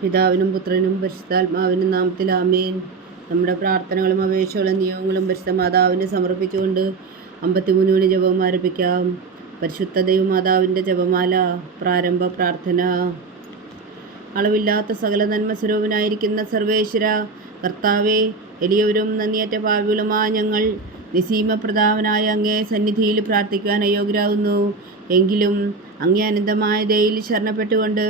പിതാവിനും പുത്രനും പരിശുദ്ധാത്മാവിനും നാമത്തിൽ ആമേൻ. നമ്മുടെ പ്രാർത്ഥനകളും അപേക്ഷകളും നിയോഗങ്ങളും പരിശുദ്ധ മാതാവിന് സമർപ്പിച്ചുകൊണ്ട് 53 മണി ജപം ആരംഭിക്കാം. പരിശുദ്ധ ദൈവമാതാവിൻ്റെ ജപമാല. പ്രാരംഭ പ്രാർത്ഥന. അളവില്ലാത്ത സകല നന്മ സ്വരൂപനായിരിക്കുന്ന സർവേശ്വര കർത്താവെ, എളിയവരും നന്ദിയേറ്റ പാപികളുമായ ഞങ്ങൾ നിസീമപ്രതാപനായ അങ്ങേ സന്നിധിയിൽ പ്രാർത്ഥിക്കുവാൻ അയോഗ്യരാകുന്നു. എങ്കിലും അങ്ങേ അനന്തമായ ദയയിൽ ശരണപ്പെട്ടുകൊണ്ട്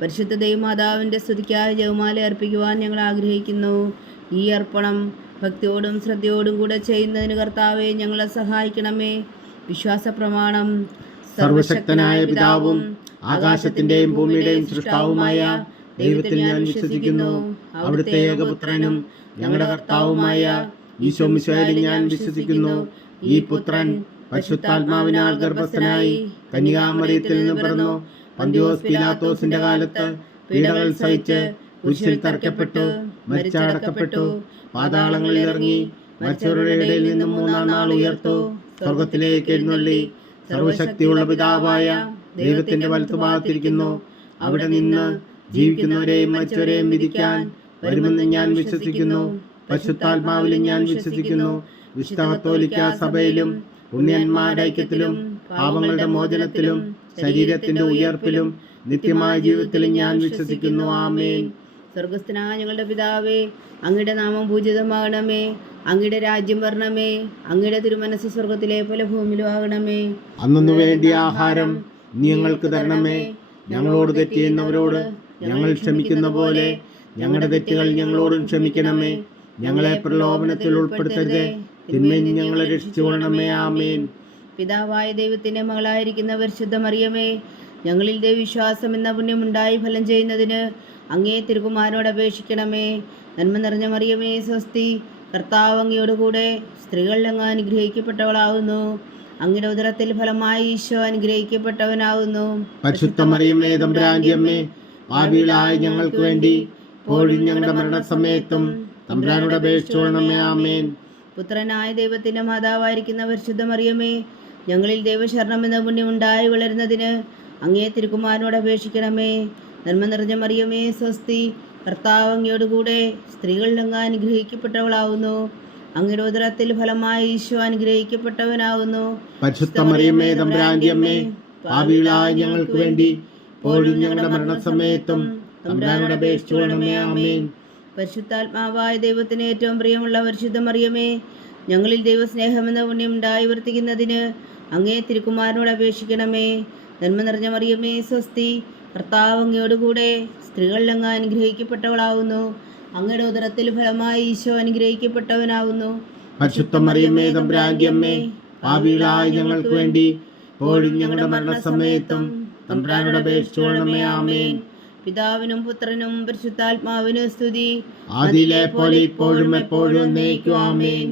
പരിശുദ്ധ ദൈവമാതാവിൻ്റെ സ്തുതിക്കായി ജപമാല അർപ്പിക്കുവാൻ ഞങ്ങൾ ആഗ്രഹിക്കുന്നു. ഈ അർപ്പണം ഭക്തിയോടും ശ്രദ്ധയോടും കൂടെ ചെയ്യുന്നതിന് കർത്താവെ ഞങ്ങളെ സഹായിക്കണമേ. വിശ്വാസ പ്രമാണം. സർവശക്തനായ പിതാവും ആകാശത്തിന്റെയും ഭൂമിയുടെയും സൃഷ്ടാവുമായ ദൈവത്തിൽ ഞാൻ വിശ്വസിക്കുന്നു. അവിടുത്തെ ഏകപുത്രനും ഞങ്ങളുടെ കർത്താവുമായ ഈശോ മിശിഹായിൽ ഞാൻ വിശ്വസിക്കുന്നു. ഈ പുത്രൻ പരിശുദ്ധാത്മാവിനാൽ ഗർഭസ്ഥനായി കന്യകാമറിയത്തിൽ നിന്ന് പിറന്നു. പന്തിയോസ് പീലാത്തോസിന്റെ കാലത്ത് പീഡകൾ സഹിച്ച് കുരിശിൽ തറയ്ക്കപ്പെട്ടു, മരിച്ചടക്കപ്പെട്ടു, പാതാളങ്ങളിൽ ഇറങ്ങി, മരിച്ചവരുടെ ഇടയിൽ നിന്നും 3-ാം നാൾ ഉയർത്തു, സ്വർഗത്തിലേക്ക് എഴുന്നള്ളി, സർവശക്തിയുള്ള പിതാവായ ദൈവത്തിന്റെ വലത്തുഭാഗത്തിരിക്കുന്നു. അവിടെ നിന്ന് ജീവിക്കുന്നവരെയും മരിച്ചവരെയും വിധിക്കാൻ വരുമെന്ന് ഞാൻ വിശ്വസിക്കുന്നു. പരിശുദ്ധാത്മാവിലും ഞാൻ വിശ്വസിക്കുന്നു. വിശുദ്ധ കത്തോലിക്കാ സഭയിലും പുണ്യന്മാരുടെ ഐക്യത്തിലും പാപങ്ങളുടെ മോചനത്തിലും ശരീരത്തിന്റെ ഉയർപ്പിലും നിത്യമായ ജീവിതത്തിലും ഞാൻ വിശ്വസിക്കുന്നു. ആമേൻ. സ്വർഗസ്ഥനായ ഞങ്ങളുടെ പിതാവേ, അങ്ങയുടെ നാമം പൂജിതമാകണമേ. അങ്ങയുടെ രാജ്യം വരണമേ. അങ്ങയുടെ തിരുമനസ് സ്വർഗത്തിലെ പോലെ ഭൂമിയിലും ആകണമേ. അന്നു വേണ്ടിയ ആഹാരം നീ ഞങ്ങൾക്ക് തരണമേ. ഞങ്ങളോട് തെറ്റ് ചെയ്യുന്നവരോട് ഞങ്ങൾ ക്ഷമിക്കുന്ന പോലെ ഞങ്ങളുടെ തെറ്റുകൾ ഞങ്ങളോടും ക്ഷമിക്കണമേ. ഞങ്ങളെ പ്രലോഭനത്തിൽ ഉൾപ്പെടുത്തരുതേ, തിന്മയിൽ ഞങ്ങളെ രക്ഷിച്ചുകൊള്ളണമേ. ആമേൻ. പിതാവായ ദൈവത്തിന്റെ മകളായിരിക്കുന്ന പരിശുദ്ധ മറിയമേ, ഞങ്ങളിൽ ദൈവവിശ്വാസം എന്ന പുണ്യമുണ്ടായി ഫലം ചെയ്യുന്നതിന് അങ്ങേ തിരുകുമാരനോട് അപേക്ഷിക്കണമേ. നന്മ നിറഞ്ഞ മറിയമേ സ്വസ്തി, കർത്താവ് അങ്ങയോടുകൂടെ സ്ത്രീകൾ അങ്ങ് അനുഗ്രഹിക്കപ്പെട്ടവളാകുന്നു. അങ്ങയുടെ ഉദരത്തിൽ ഫലമായി ഈശോ അനുഗ്രഹിക്കപ്പെട്ടവനാകുന്നു. പരിശുദ്ധ മറിയമേ തമ്പുരാന്റെ അമ്മേ, പാപികളായ ഞങ്ങൾക്ക് വേണ്ടി ഇപ്പോഴും ഞങ്ങളുടെ മരണസമയത്തും തമ്പുരാനോട് അപേക്ഷിച്ചുകൊള്ളണമേ. ആമേൻ. പുത്രനായ ദൈവത്തിന്റെ മാതാവായിരിക്കുന്ന പരിശുദ്ധ മറിയമേ, ഞങ്ങളിൽ ദൈവശരണം എന്ന പുണ്യമുണ്ടായി വളരുന്നതിന് അങ്ങേ തിരുകുമാരനോട് അപേക്ഷിക്കണമേ. നന്മ നിറഞ്ഞ മറിയമേ സ്വസ്തി, കർത്താവ് അങ്ങയോടുകൂടെ സ്ത്രീകൾ അങ്ങ് അനുഗ്രഹിക്കപ്പെട്ടവളാകുന്നു. അങ്ങയുടെ ഉദരത്തിൽ ഫലമായി ഈശോ അനുഗ്രഹിക്കപ്പെട്ടവനാകുന്നു. പരിശുദ്ധ മറിയമേ തമ്പുരാന്റെ അമ്മേ, പാപികളായ ഞങ്ങൾക്ക് വേണ്ടി ഇപ്പോഴും ഞങ്ങളുടെ മരണസമയത്തും തമ്പുരാനോട് അപേക്ഷിച്ചുകൊള്ളണമേ. ആമേൻ. പരിശുദ്ധാത്മാവായ ദൈവത്തിന് ഏറ്റവും പ്രിയമുള്ള പരിശുദ്ധ മറിയമേ, ഞങ്ങളിൽ ദൈവസ്നേഹമെന്ന പുണ്യമുണ്ടായി വർത്തിക്കുന്നതിന് അങ്ങേ തിരുക്കുമാരനോട് അപേക്ഷിക്കണമേ. നന്മ നിറഞ്ഞ മറിയമേ സ്വസ്തി, കർത്താവ് അങ്ങയോടുകൂടെ സ്ത്രീകൾ അങ്ങ് അനുഗ്രഹിക്കപ്പെട്ടവളാകുന്നു. അങ്ങയുടെ ഉദരത്തിൽ ഫലമായി ഈശോ അനുഗ്രഹിക്കപ്പെട്ടവനാകുന്നു. പരിശുദ്ധ മറിയമേ തമ്പുരാന്റെ അമ്മേ, പാപികളായ ഞങ്ങൾക്ക് വേണ്ടി ഇപ്പോഴും ഞങ്ങളുടെ മരണസമയത്തും തമ്പുരാനോട് അപേക്ഷിച്ചുകൊള്ളണമേ. ആമേൻ. പിതാവിനും പുത്രനും പരിശുദ്ധാത്മാവിനും സ്തുതി, ആദിയിലെ പോലെ ഇപ്പോഴും എപ്പോഴും എന്നേക്കും. ആമേൻ.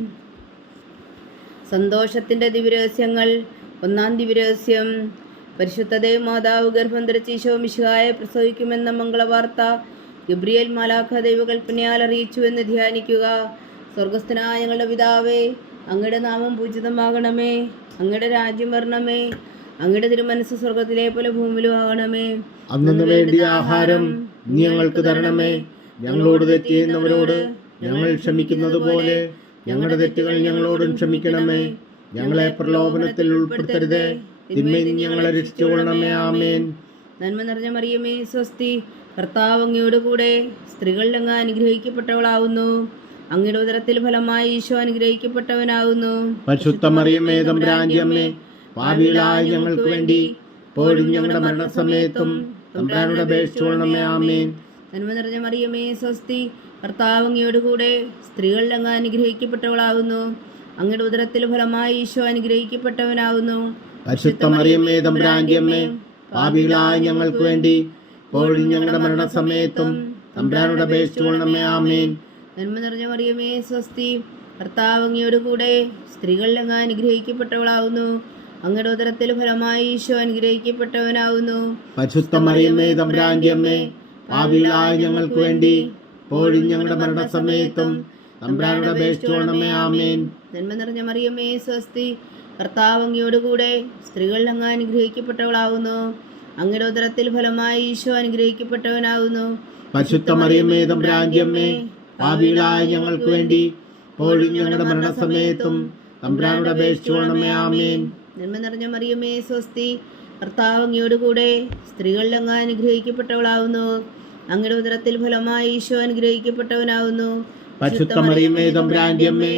സന്തോഷത്തിന്റെ ദിവ്യരഹസ്യങ്ങൾ. 1-ാം ദിവ്യരഹസ്യം. പരിശുദ്ധ ദൈവമാതാവ് ഗർഭം ധരിച്ച് ഈശോ മിശിഹായെ പ്രസവിക്കുമെന്ന മംഗളവാർത്ത ഗബ്രിയേൽ മാലാഖ ദൈവകൽപ്പനയാൽ അറിയിച്ചുവെന്ന് ധ്യാനിക്കുക. സ്വർഗസ്ഥനായ ഞങ്ങളുടെ പിതാവേ, അങ്ങയുടെ നാമം പൂജിതമാകണമേ. അങ്ങയുടെ രാജ്യം വരണമേ. അങ്ങയുടെ തിരുമനസ് സ്വർഗത്തിലെ പോലെ ഭൂമിയിലും ആകണമേ. അന്നു വേണ്ടിയ ആഹാരം നീ ഞങ്ങൾക്ക് തരണമേ. ഞങ്ങളോട് തെറ്റ് ചെയ്യുന്നവരോട് ഞങ്ങൾ ക്ഷമിക്കുന്നത് പോലെ ഞങ്ങളുടെ തെറ്റുകൾ ഞങ്ങളോടും ക്ഷമിക്കണമേ. ഞങ്ങളെ പ്രലോഭനത്തിൽ ഉൾപ്പെടുത്തരുതേ, തിന്മയിൽ ഞങ്ങളെ രക്ഷിച്ചുകൊള്ളണമേ. ആമേൻ. നന്മ നിറഞ്ഞ മറിയമേ സ്വസ്തി, കർത്താവ് അങ്ങയോടുകൂടെ സ്ത്രീകൾ അങ്ങ് അനുഗ്രഹിക്കപ്പെട്ടവളാകുന്നു. അങ്ങയുടെ ഉദരത്തിൽ ഫലമായി ഈശോ അനുഗ്രഹിക്കപ്പെട്ടവനാകുന്നു. പരിശുദ്ധ മറിയമേ തമ്പുരാന്റെ അമ്മേ, പാപികളായ ഞങ്ങൾക്ക് വേണ്ടി ഇപ്പോഴും ഞങ്ങളുടെ മരണസമയത്തും തമ്പുരാനോട് അപേക്ഷിച്ചുകൊള്ളണമേ. ആമേൻ. നന്മ നിറഞ്ഞ മറിയമേ സ്വസ്തി, കർത്താവ് അങ്ങയോടുകൂടെ സ്ത്രീകൾ അങ്ങ് അനുഗ്രഹിക്കപ്പെട്ടവളാകുന്നു. അങ്ങയുടെ ഉദരത്തിൽ ഫലമായി ഈശോ അനുഗ്രഹിക്കപ്പെട്ടവനാകുന്നു. പരിശുദ്ധ മറിയമേ തമ്പുരാന്റെ അമ്മേ, പാപികളായ ഞങ്ങൾക്ക് വേണ്ടി ഇപ്പോഴും ഞങ്ങളുടെ മരണസമയത്തും തമ്പുരാനോട് അപേക്ഷിച്ചുകൊള്ളണമേ. ആമേൻ. നന്മ നിറഞ്ഞ മറിയമേ സ്വസ്തി, കർത്താവ് അങ്ങയോടുകൂടെ സ്ത്രീകൾ അങ്ങ് അനുഗ്രഹിക്കപ്പെട്ടവളാകുന്നു. അങ്ങയുടെ ഉദരത്തിൽ ഫലമായി ഈശോ അനുഗ്രഹിക്കപ്പെട്ടവനാകുന്നു. പരിശുദ്ധ മറിയമേ തമ്പുരാന്റെ അമ്മേ, പാപികളായ ഞങ്ങൾക്ക് വേണ്ടി ഇപ്പോഴും ഞങ്ങളുടെ മരണസമയത്തും തമ്പുരാനോട് അപേക്ഷിച്ചുകൊള്ളണമേ. ആമേൻ. നന്മ നിറഞ്ഞ മറിയമേ സ്വസ്തി, കർത്താവ് അങ്ങയോടുകൂടെ സ്ത്രീകൾ അങ്ങ് അനുഗ്രഹിക്കപ്പെട്ടവളാകുന്നു. അങ്ങയുടെ ഉദരത്തിൽ ഫലമായി ഈശോ അനുഗ്രഹിക്കപ്പെട്ടവനാകുന്നു. പരിശുദ്ധ മറിയമേ തമ്പുരാന്റെ അമ്മേ, പാപികളായ ഞങ്ങൾക്ക് വേണ്ടി ഇപ്പോഴും ഞങ്ങളുടെ മരണസമയത്തും തമ്പുരാനോട് അപേക്ഷിച്ചുകൊള്ളണമേ. ആമേൻ. നന്മ നിറഞ്ഞ മറിയമേ സ്വസ്തി, കർത്താവ് അങ്ങയോടുകൂടെ സ്ത്രീകളിൽ അങ്ങ് അനുഗ്രഹിക്കപ്പെട്ടവളാവുന്നു. അങ്ങയുടെ ഉദരത്തിൽ ഫലമായി ഈശോ അനുഗ്രഹിക്കപ്പെട്ടവനാവുന്നു. പരിശുദ്ധ മറിയമേ തമ്പുരാന്റെ അമ്മേ,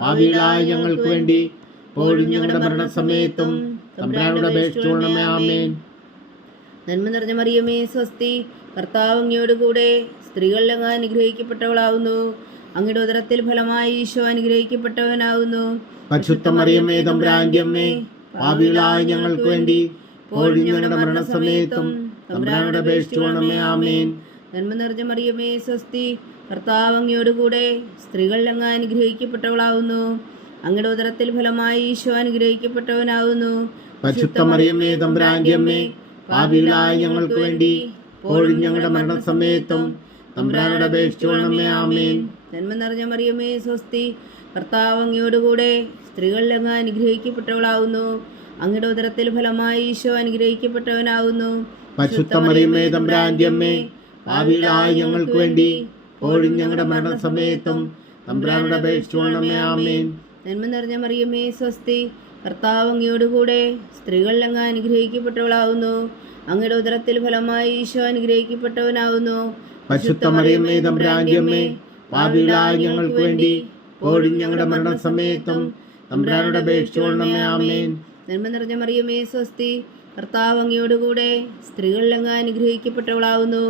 പാപികളായ ഞങ്ങൾക്ക് വേണ്ടി ഇപ്പോഴും ഞങ്ങളുടെ മരണസമയത്തും തമ്പുരാനോട് അപേക്ഷിച്ചുകൊള്ളണമേ. ആമേൻ. നന്മ നിറഞ്ഞ മറിയമേ സ്വസ്തി, കർത്താവ് അങ്ങയോടുകൂടെ സ്ത്രീകളിൽ അങ്ങ് അനുഗ്രഹിക്കപ്പെട്ടവളാവുന്നു. അങ്ങയുടെ ഉദരത്തിൽ ഫലമായി ഈശോ അനുഗ്രഹിക്കപ്പെട്ടവനാവുന്നു. പരിശുദ്ധ മറിയമേ തമ്പുരാന്റെ അമ്മേ, പാപികളായ ഞങ്ങൾക്ക് വേണ്ടി ഇപ്പോഴും ഞങ്ങളുടെ മരണസമയത്തും തമ്പുരാനോട് അപേക്ഷിച്ചുകൊള്ളണമേ. ആമേൻ. നന്മ നിറഞ്ഞ മറിയമേ സ്വസ്തി, കർത്താവ് അങ്ങയോടുകൂടെ സ്ത്രീകളിൽ അങ്ങ് അനുഗ്രഹിക്കപ്പെട്ടവളാവുന്നു. അങ്ങയുടെ ഉദരത്തിൽ ഫലമായി ഈശോ അനുഗ്രഹിക്കപ്പെട്ടവനാവുന്നു. പരിശുദ്ധ മറിയമേ തമ്പുരാന്റെ അമ്മേ, പാപികളായ ഞങ്ങൾക്ക് വേണ്ടി ഇപ്പോഴും ഞങ്ങളുടെ മരണസമയത്തും തമ്പുരാനോട് അപേക്ഷിച്ചുകൊള്ളണമേ. ആമേൻ. നന്മ നിറഞ്ഞ മറിയമേ സ്വസ്തി, കർത്താവ് അങ്ങയോടുകൂടെ സ്ത്രീകളിൽ അങ്ങ് അനുഗ്രഹിക്കപ്പെട്ടവളാവുന്നു. അങ്ങയുടെ ഉദരത്തിൽ ഫലമായി ഈശോ അനുഗ്രഹിക്കപ്പെട്ടവനാവുന്നു. പരിശുദ്ധ മറിയമേ തമ്പുരാന്റെ അമ്മേ, പാപികളായ ഞങ്ങൾക്ക് വേണ്ടി ഇപ്പോഴും ഞങ്ങളുടെ മരണസമയത്തും തമ്പുരാനോട് അപേക്ഷിച്ചുകൊള്ളണമേ. ആമേൻ. നന്മ നിറഞ്ഞ മറിയമേ സ്വസ്തി, കർത്താവ് അങ്ങയോടുകൂടെ സ്ത്രീകളിൽ അങ്ങ് അനുഗ്രഹിക്കപ്പെട്ടവളാവുന്നു. അങ്ങയുടെ ഉദരത്തിൽ ഫലമായി ഈശോ അനുഗ്രഹിക്കപ്പെട്ടവനാവുന്നു. പരിശുദ്ധ മറിയമേ തമ്പുരാന്റെ അമ്മേ, പാപികളായ ഞങ്ങൾക്ക് വേണ്ടി ഇപ്പോഴും ഞങ്ങളുടെ മരണസമയത്തും തമ്പുരാനോട് അപേക്ഷിച്ചുകൊള്ളണമേ. ആമേൻ. നന്മ നിറഞ്ഞ മറിയമേ സ്വസ്തി, കർത്താവ് അങ്ങയോടുകൂടെ സ്ത്രീകളിൽ അങ്ങ് അനുഗ്രഹിക്കപ്പെട്ടവളാവുന്നു.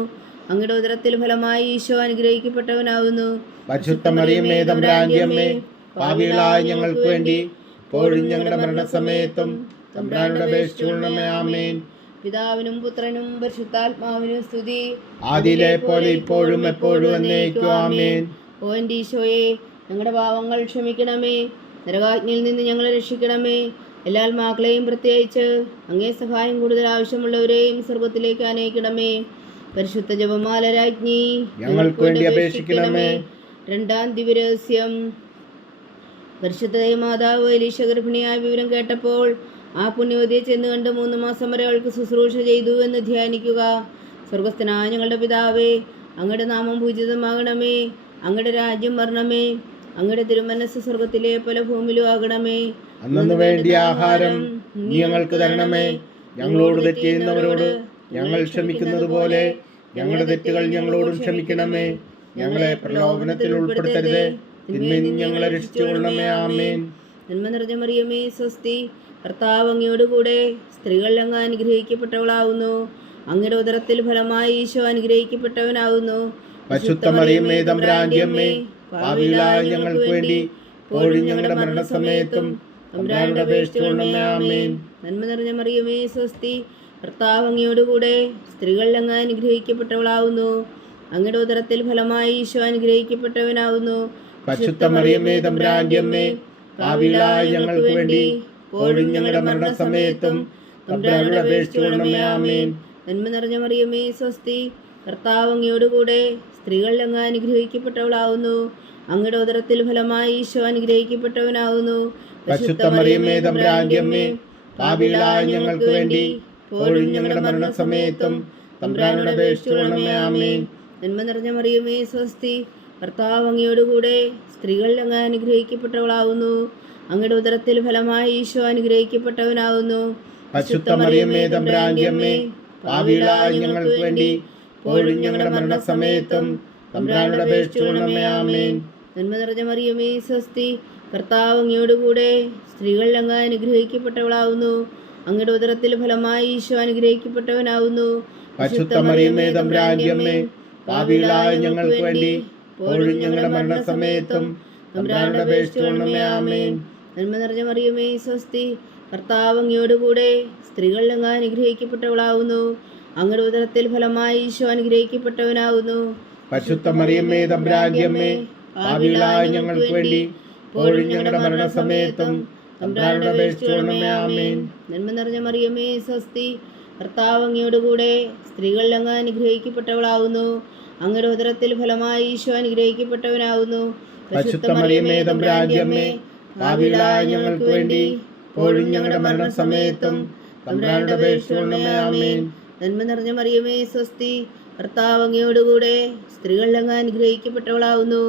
അങ്ങയുടെ ഉദരത്തിൽ ഫലമായി ഈശോ അനുഗ്രഹിക്കപ്പെട്ടവനാവുന്നു. പരിശുദ്ധ മറിയമേ തമ്പുരാന്റെ അമ്മേ, പാപികളായ ഞങ്ങൾക്ക് വേണ്ടി ഇപ്പോഴും ഞങ്ങളുടെ മരണസമയത്തും തമ്പുരാനോട് അപേക്ഷിച്ചുകൊള്ളണമേ. ആമേൻ. പിതാവിനും പുത്രനും പരിശുദ്ധാത്മാവിനും സ്തുതി, ആദിയിലെ പോലെ ഇപ്പോഴും എപ്പോഴും എന്നേക്കും. ആമേൻ. ഓ എൻ്റെ ഈശോയെ, ഞങ്ങളുടെ പാവങ്ങൾ ക്ഷമിക്കണമേ, നരകാജ്ഞയിൽ നിന്ന് ഞങ്ങളെ രക്ഷിക്കണമേ. എല്ലാ ആത്മാക്കളെയും പ്രത്യേകിച്ച് അങ്ങേ സഹായം കൂടുതൽ ആവശ്യമുള്ളവരെയും സ്വർഗത്തിലേക്ക് അനയിക്കണമേ. പരിശുദ്ധ ജപമാല രാജ്ഞി, ഞങ്ങൾക്ക് വേണ്ടി അപേക്ഷിക്കണമേ. രണ്ടാം ദിവ്യരഹസ്യം. പരിശുദ്ധ മാതാവ് എലീശ ഗർഭിണിയായ വിവരം കേട്ടപ്പോൾ ആ പുണ്യവതിയെ ചെന്ന് കണ്ട് 3 മാസം വരെ അവൾക്ക് ശുശ്രൂഷ ചെയ്തു എന്ന് ധ്യാനിക്കുക. സ്വർഗസ്ഥനായ ഞങ്ങളുടെ പിതാവേ, അങ്ങയുടെ നാമം പൂജിതമാകണമേ. അങ്ങയുടെ രാജ്യം വരണമേ. അങ്ങയുടെ തിരുമനസ് സ്വർഗത്തിലെ പോലെ ഭൂമിയിലും ആകണമേ. അന്നു വേണ്ടിയ ആഹാരം നീ ഞങ്ങൾക്ക് തരണമേ. ഞങ്ങളോട് തെറ്റ് ചെയ്യുന്നവരോട് ഞങ്ങൾ ക്ഷമിക്കുന്നത് പോലെ ഞങ്ങളുടെ തെറ്റുകൾ ഞങ്ങളോടും ക്ഷമിക്കണമേ. ഞങ്ങളെ പ്രലോഭനത്തിൽ ഉൾപ്പെടുത്തരുതേ, തിന്മയിൽ നിന്ന് ഞങ്ങളെ രക്ഷിച്ചുകൊള്ളണമേ. ആമേൻ. നന്മ നിറഞ്ഞ മറിയമേ സ്വസ്തി, കർത്താവ് അങ്ങയോടുകൂടെ സ്ത്രീകളിൽ അങ്ങ് അനുഗ്രഹിക്കപ്പെട്ടവളാവുന്നു. അങ്ങയുടെ ഉദരത്തിൽ ഫലമായി ഈശോ അനുഗ്രഹിക്കപ്പെട്ടവനാവുന്നു. പരിശുദ്ധ മറിയമേ തമ്പുരാന്റെ അമ്മേ, പാപികളായ ഞങ്ങൾക്ക് വേണ്ടി ഇപ്പോഴും ഞങ്ങളുടെ മരണസമയത്തും തമ്പുരാനോട് അപേക്ഷിച്ചുകൊള്ളണമേ. ആമേൻ. നന്മ നിറഞ്ഞ മറിയമേ സ്വസ്തി, കർത്താവ് അങ്ങയോടുകൂടെ സ്ത്രീകളിൽ അങ്ങ് അനുഗ്രഹിക്കപ്പെട്ടവളാവുന്നു. അങ്ങയുടെ ഉദരത്തിൽ ഫലമായി ഈശോ അനുഗ്രഹിക്കപ്പെട്ടവനാവുന്നു. പരിശുദ്ധ മറിയമേ തമ്പുരാന്റെ അമ്മേ, പാപികളായ ഞങ്ങൾക്ക് വേണ്ടി ഇപ്പോഴും ഞങ്ങളുടെ മരണസമയത്തും തമ്പുരാനോട് അപേക്ഷിച്ചുകൊള്ളണമേ. ആമേൻ. നന്മ നിറഞ്ഞ മറിയമേ സ്വസ്തി, കർത്താവ് അങ്ങയോടുകൂടെ സ്ത്രീകളിൽ അങ്ങ് അനുഗ്രഹിക്കപ്പെട്ടവളാവുന്നു. അങ്ങയുടെ ഉദരത്തിൽ ഫലമായി ഈശോ അനുഗ്രഹിക്കപ്പെട്ടവനാവുന്നു. പരിശുദ്ധ മറിയമേ തമ്പുരാന്റെ അമ്മേ, പാപികളായ ഞങ്ങൾക്ക് വേണ്ടി ഇപ്പോഴും ഞങ്ങളുടെ മരണസമയത്തും തമ്പുരാനോട് അപേക്ഷിച്ചുകൊള്ളണമേ. ആമേൻ. നന്മ നിറഞ്ഞ മറിയമേ സ്വസ്തി, കർത്താവ് അങ്ങയോടുകൂടെ സ്ത്രീകളിൽ അങ്ങ് അനുഗ്രഹിക്കപ്പെട്ടവളാവുന്നു. അങ്ങയുടെ ഉദരത്തിൽ ഫലമായി ഈശോ അനുഗ്രഹിക്കപ്പെട്ടവനാവുന്നു. പരിശുദ്ധ മറിയമേ തമ്പുരാന്റെ അമ്മേ, പാപികളായ ഞങ്ങൾക്ക് വേണ്ടി ഇപ്പോഴും ഞങ്ങളുടെ മരണസമയത്തും തമ്പുരാനോട് അപേക്ഷിച്ചുകൊള്ളണമേ. ആമേൻ. നന്മ നിറഞ്ഞ മറിയമേ സ്വസ്തി, കർത്താവ് അങ്ങയോടുകൂടെ സ്ത്രീകളിൽ അങ്ങ് അനുഗ്രഹിക്കപ്പെട്ടവളാവുന്നു. അങ്ങയുടെ ഉദരത്തിൽ ഫലമായി ഈശോ അനുഗ്രഹിക്കപ്പെട്ടവനാവുന്നു. പരിശുദ്ധ മറിയമേ തമ്പുരാന്റെ അമ്മേ, പാപികളായ ഞങ്ങൾക്ക് വേണ്ടി ഇപ്പോഴും ഞങ്ങളുടെ മരണസമയത്തും തമ്പുരാനോട് അപേക്ഷിച്ചുകൊള്ളണമേ. ആമേൻ. നന്മ നിറഞ്ഞ മറിയമേ സ്വസ്തി, കർത്താവ് അങ്ങയോടുകൂടെ സ്ത്രീകളിൽ അങ്ങ് അനുഗ്രഹിക്കപ്പെട്ടവളാവുന്നു. അങ്ങയുടെ ഉദരത്തിൽ ഫലമായി ഈശോ അനുഗ്രഹിക്കപ്പെട്ടവനാവുന്നു. പരിശുദ്ധ മറിയമേ തമ്പുരാന്റെ അമ്മേ, പാപികളായ ഞങ്ങൾക്ക് വേണ്ടി ഇപ്പോഴും ഞങ്ങളുടെ മരണസമയത്തും തമ്പുരാനോട് അപേക്ഷിച്ചുകൊള്ളണമേ. ആമേൻ. നന്മ നിറഞ്ഞ മറിയമേ സ്വസ്തി, കർത്താവ് അങ്ങയോടുകൂടെ സ്ത്രീകളിൽ അങ്ങ് അനുഗ്രഹിക്കപ്പെട്ടവളാവുന്നു. അങ്ങയുടെ ഉദരത്തിൽ ഫലമായി ഈശോ അനുഗ്രഹിക്കപ്പെട്ടവനാവുന്നു. പരിശുദ്ധ മറിയമേ തമ്പുരാന്റെ അമ്മേ, പാപികളായ ഞങ്ങൾക്ക് വേണ്ടി ഇപ്പോഴും ഞങ്ങളുടെ മരണസമയത്തും തമ്പുരാനോട് അപേക്ഷിച്ചുകൊള്ളണമേ. ആമേൻ. നന്മ നിറഞ്ഞ മറിയമേ സ്വസ്തി, കർത്താവ് അങ്ങയോടുകൂടെ സ്ത്രീകൾ അങ്ങ് അനുഗ്രഹിക്കപ്പെട്ടവളാവുന്നു.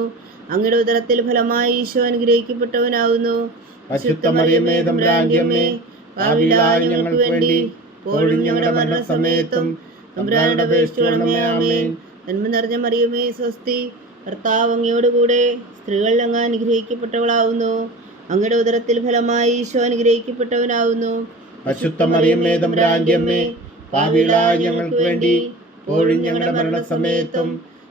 അങ്ങയുടെ ഉദരത്തിൽ ഫലമായി ഈശോ അനുഗ്രഹിക്കപ്പെട്ടവനാവുന്നു. പരിശുദ്ധ മറിയമേ തമ്പുരാന്റെ അമ്മേ, പാപികളായ ഞങ്ങൾക്ക് വേണ്ടി ഇപ്പോഴും ഞങ്ങളുടെ മരണസമയത്തും തമ്പുരാനോട് അപേക്ഷിച്ചുകൊള്ളണമേ. ആമേൻ. നന്മ നിറഞ്ഞ മറിയമേ സ്വസ്തി, കർത്താവ് അങ്ങയോടുകൂടെ സ്ത്രീകൾ അങ്ങ് അനുഗ്രഹിക്കപ്പെട്ടവളാവുന്നു. അങ്ങയുടെ ഉദരത്തിൽ ഫലമായി ഈശോ അനുഗ്രഹിക്കപ്പെട്ടവനാവുന്നു. പരിശുദ്ധ മറിയമേ തമ്പുരാന്റെ അമ്മേ, പാപികളായ ഞങ്ങൾക്ക് വേണ്ടി ഇപ്പോഴും ഞങ്ങളുടെ മരണസമയത്തും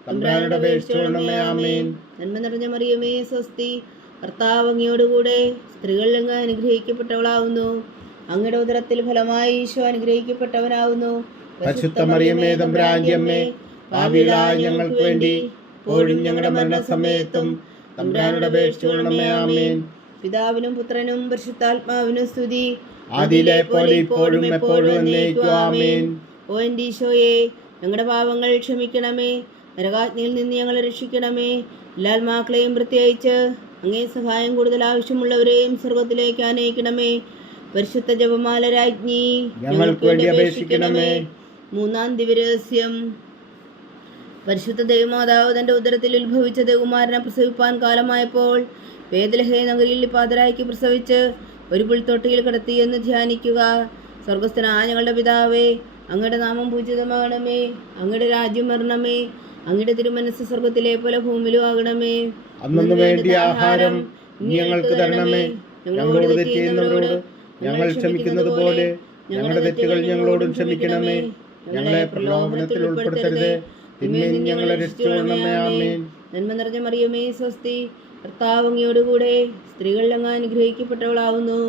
തമ്പുരാനോട് അപേക്ഷിച്ചുകൊള്ളണമേ. ആമേൻ. നന്മ നിറഞ്ഞ മറിയമേ സ്വസ്തി, കർത്താവ് അങ്ങയോടുകൂടെ സ്ത്രീകൾ അങ്ങ് അനുഗ്രഹിക്കപ്പെട്ടവളാവുന്നു. അങ്ങയുടെ ഉദരത്തിൽ ഫലമായി ഈശോ അനുഗ്രഹിക്കപ്പെട്ടവനാവുന്നു. പരിശുദ്ധ മറിയമേ തമ്പുരാന്റെ അമ്മേ, പാപികളായ ഞങ്ങൾക്ക് വേണ്ടി ഇപ്പോഴും ഞങ്ങളുടെ മരണസമയത്തും തമ്പുരാനോട് അപേക്ഷിച്ചുകൊള്ളണമേ. ആമേൻ. പിതാവിനും പുത്രനും പരിശുദ്ധാത്മാവിനും സ്തുതി, ആദിയിലെ പോലെ ഇപ്പോഴും എപ്പോഴും എന്നേക്കും. ആമേൻ. ഓ എൻ്റെ ഈശോയെ, ഞങ്ങളുടെ പാപങ്ങൾ ക്ഷമിക്കണമേ. നരകാജ്ഞയിൽ നിന്ന് ഞങ്ങളെ രക്ഷിക്കണമേ. എല്ലാ ആത്മാക്കളെയും പ്രത്യേകിച്ച് അങ്ങേ സഹായം കൂടുതൽ ആവശ്യമുള്ളവരെയും സ്വർഗത്തിലേക്ക് ആനയിക്കണമേ. പരിശുദ്ധ ജപമാല രാജ്ഞി, ഞങ്ങൾക്ക് വേണ്ടി അപേക്ഷിക്കണമേ. മൂന്നാം ദിവരഹസ്യം. പരിശുദ്ധ ദൈവമാതാവ് തന്റെ ഉദരത്തിൽ ഉത്ഭവിച്ച ദേവകുമാരനെ പ്രസവിപ്പാൻ കാലമായപ്പോൾ ബേത്ലഹേം നഗരിയിൽ പാതരായ്ക്ക് പ്രസവിച്ച് ഒരു പുൽത്തൊട്ടിയിൽ കിടത്തി എന്ന് ധ്യാനിക്കുക. സ്വർഗസ്ഥനായ ഞങ്ങളുടെ പിതാവേ, അങ്ങയുടെ നാമം പൂജിതമാകണമേ. അങ്ങയുടെ രാജ്യം വരണമേ. അങ്ങയുടെ തിരുമനസ് സ്വർഗത്തിലെ പോലെ ഭൂമിയിലും ആകണമേ. അന്നു വേണ്ടിയ ആഹാരം ഞങ്ങൾക്ക് തരണമേ. ഞങ്ങളോട് തെറ്റ് ചെയ്യുന്നവരോട് ഞങ്ങൾ ക്ഷമിക്കുന്നത് പോലെ ഞങ്ങളുടെ തെറ്റുകൾ ഞങ്ങളോടും ക്ഷമിക്കണമേ. ഞങ്ങളെ പ്രലോഭനത്തിൽ ഉൾപ്പെടുത്തരുത്, തിന്മയിൽ നിന്ന് ഞങ്ങളെ രക്ഷിച്ചുകൊള്ളണമേ. ആമേൻ. നന്മ നിറഞ്ഞ മറിയമേ സ്വസ്തി, കർത്താവ് അങ്ങയോടുകൂടെ സ്ത്രീകൾ അങ്ങ് അനുഗ്രഹിക്കപ്പെട്ടവളാവുന്നു.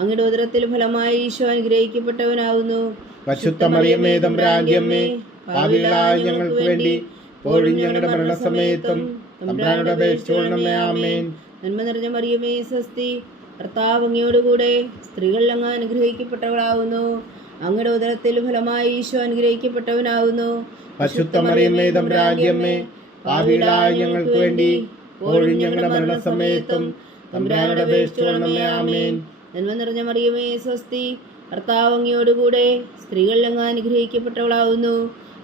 അങ്ങയുടെ ഉദരത്തിൽ ഫലമായി ഈശോ അനുഗ്രഹിക്കപ്പെട്ടവനാവുന്നു. പരിശുദ്ധ മറിയമേ തമ്പുരാന്റെ അമ്മേ, പാപികളായ ഞങ്ങൾക്ക് വേണ്ടി ഇപ്പോഴും ഞങ്ങളുടെ മരണസമയത്തും തമ്പുരാനോട് അപേക്ഷിച്ചുകൊള്ളണമേ. ആമേൻ. നന്മ നിറഞ്ഞ മറിയമേ സ്വസ്തി, കർത്താവ് അങ്ങയോടുകൂടെ സ്ത്രീകൾ അങ്ങ് അനുഗ്രഹിക്കപ്പെട്ടവളാവുന്നു. അങ്ങയുടെ ഉദരത്തിൽ ഫലമായി ഈശോ അനുഗ്രഹിക്കപ്പെട്ടവനാവുന്നു. പരിശുദ്ധ മറിയമേ തമ്പുരാന്റെ അമ്മേ, പാപികളായ ഞങ്ങൾക്ക് വേണ്ടി ഇപ്പോഴും ഞങ്ങളുടെ മരണസമയത്തും തമ്പുരാനോട് അപേക്ഷിച്ചുകൊള്ളണമേ. ആമേൻ. നന്മ നിറഞ്ഞ മറിയമേ സ്വസ്തി, കർത്താവ് അങ്ങയോടുകൂടെ സ്ത്രീകൾ അങ്ങ് അനുഗ്രഹിക്കപ്പെട്ടവളാവുന്നു.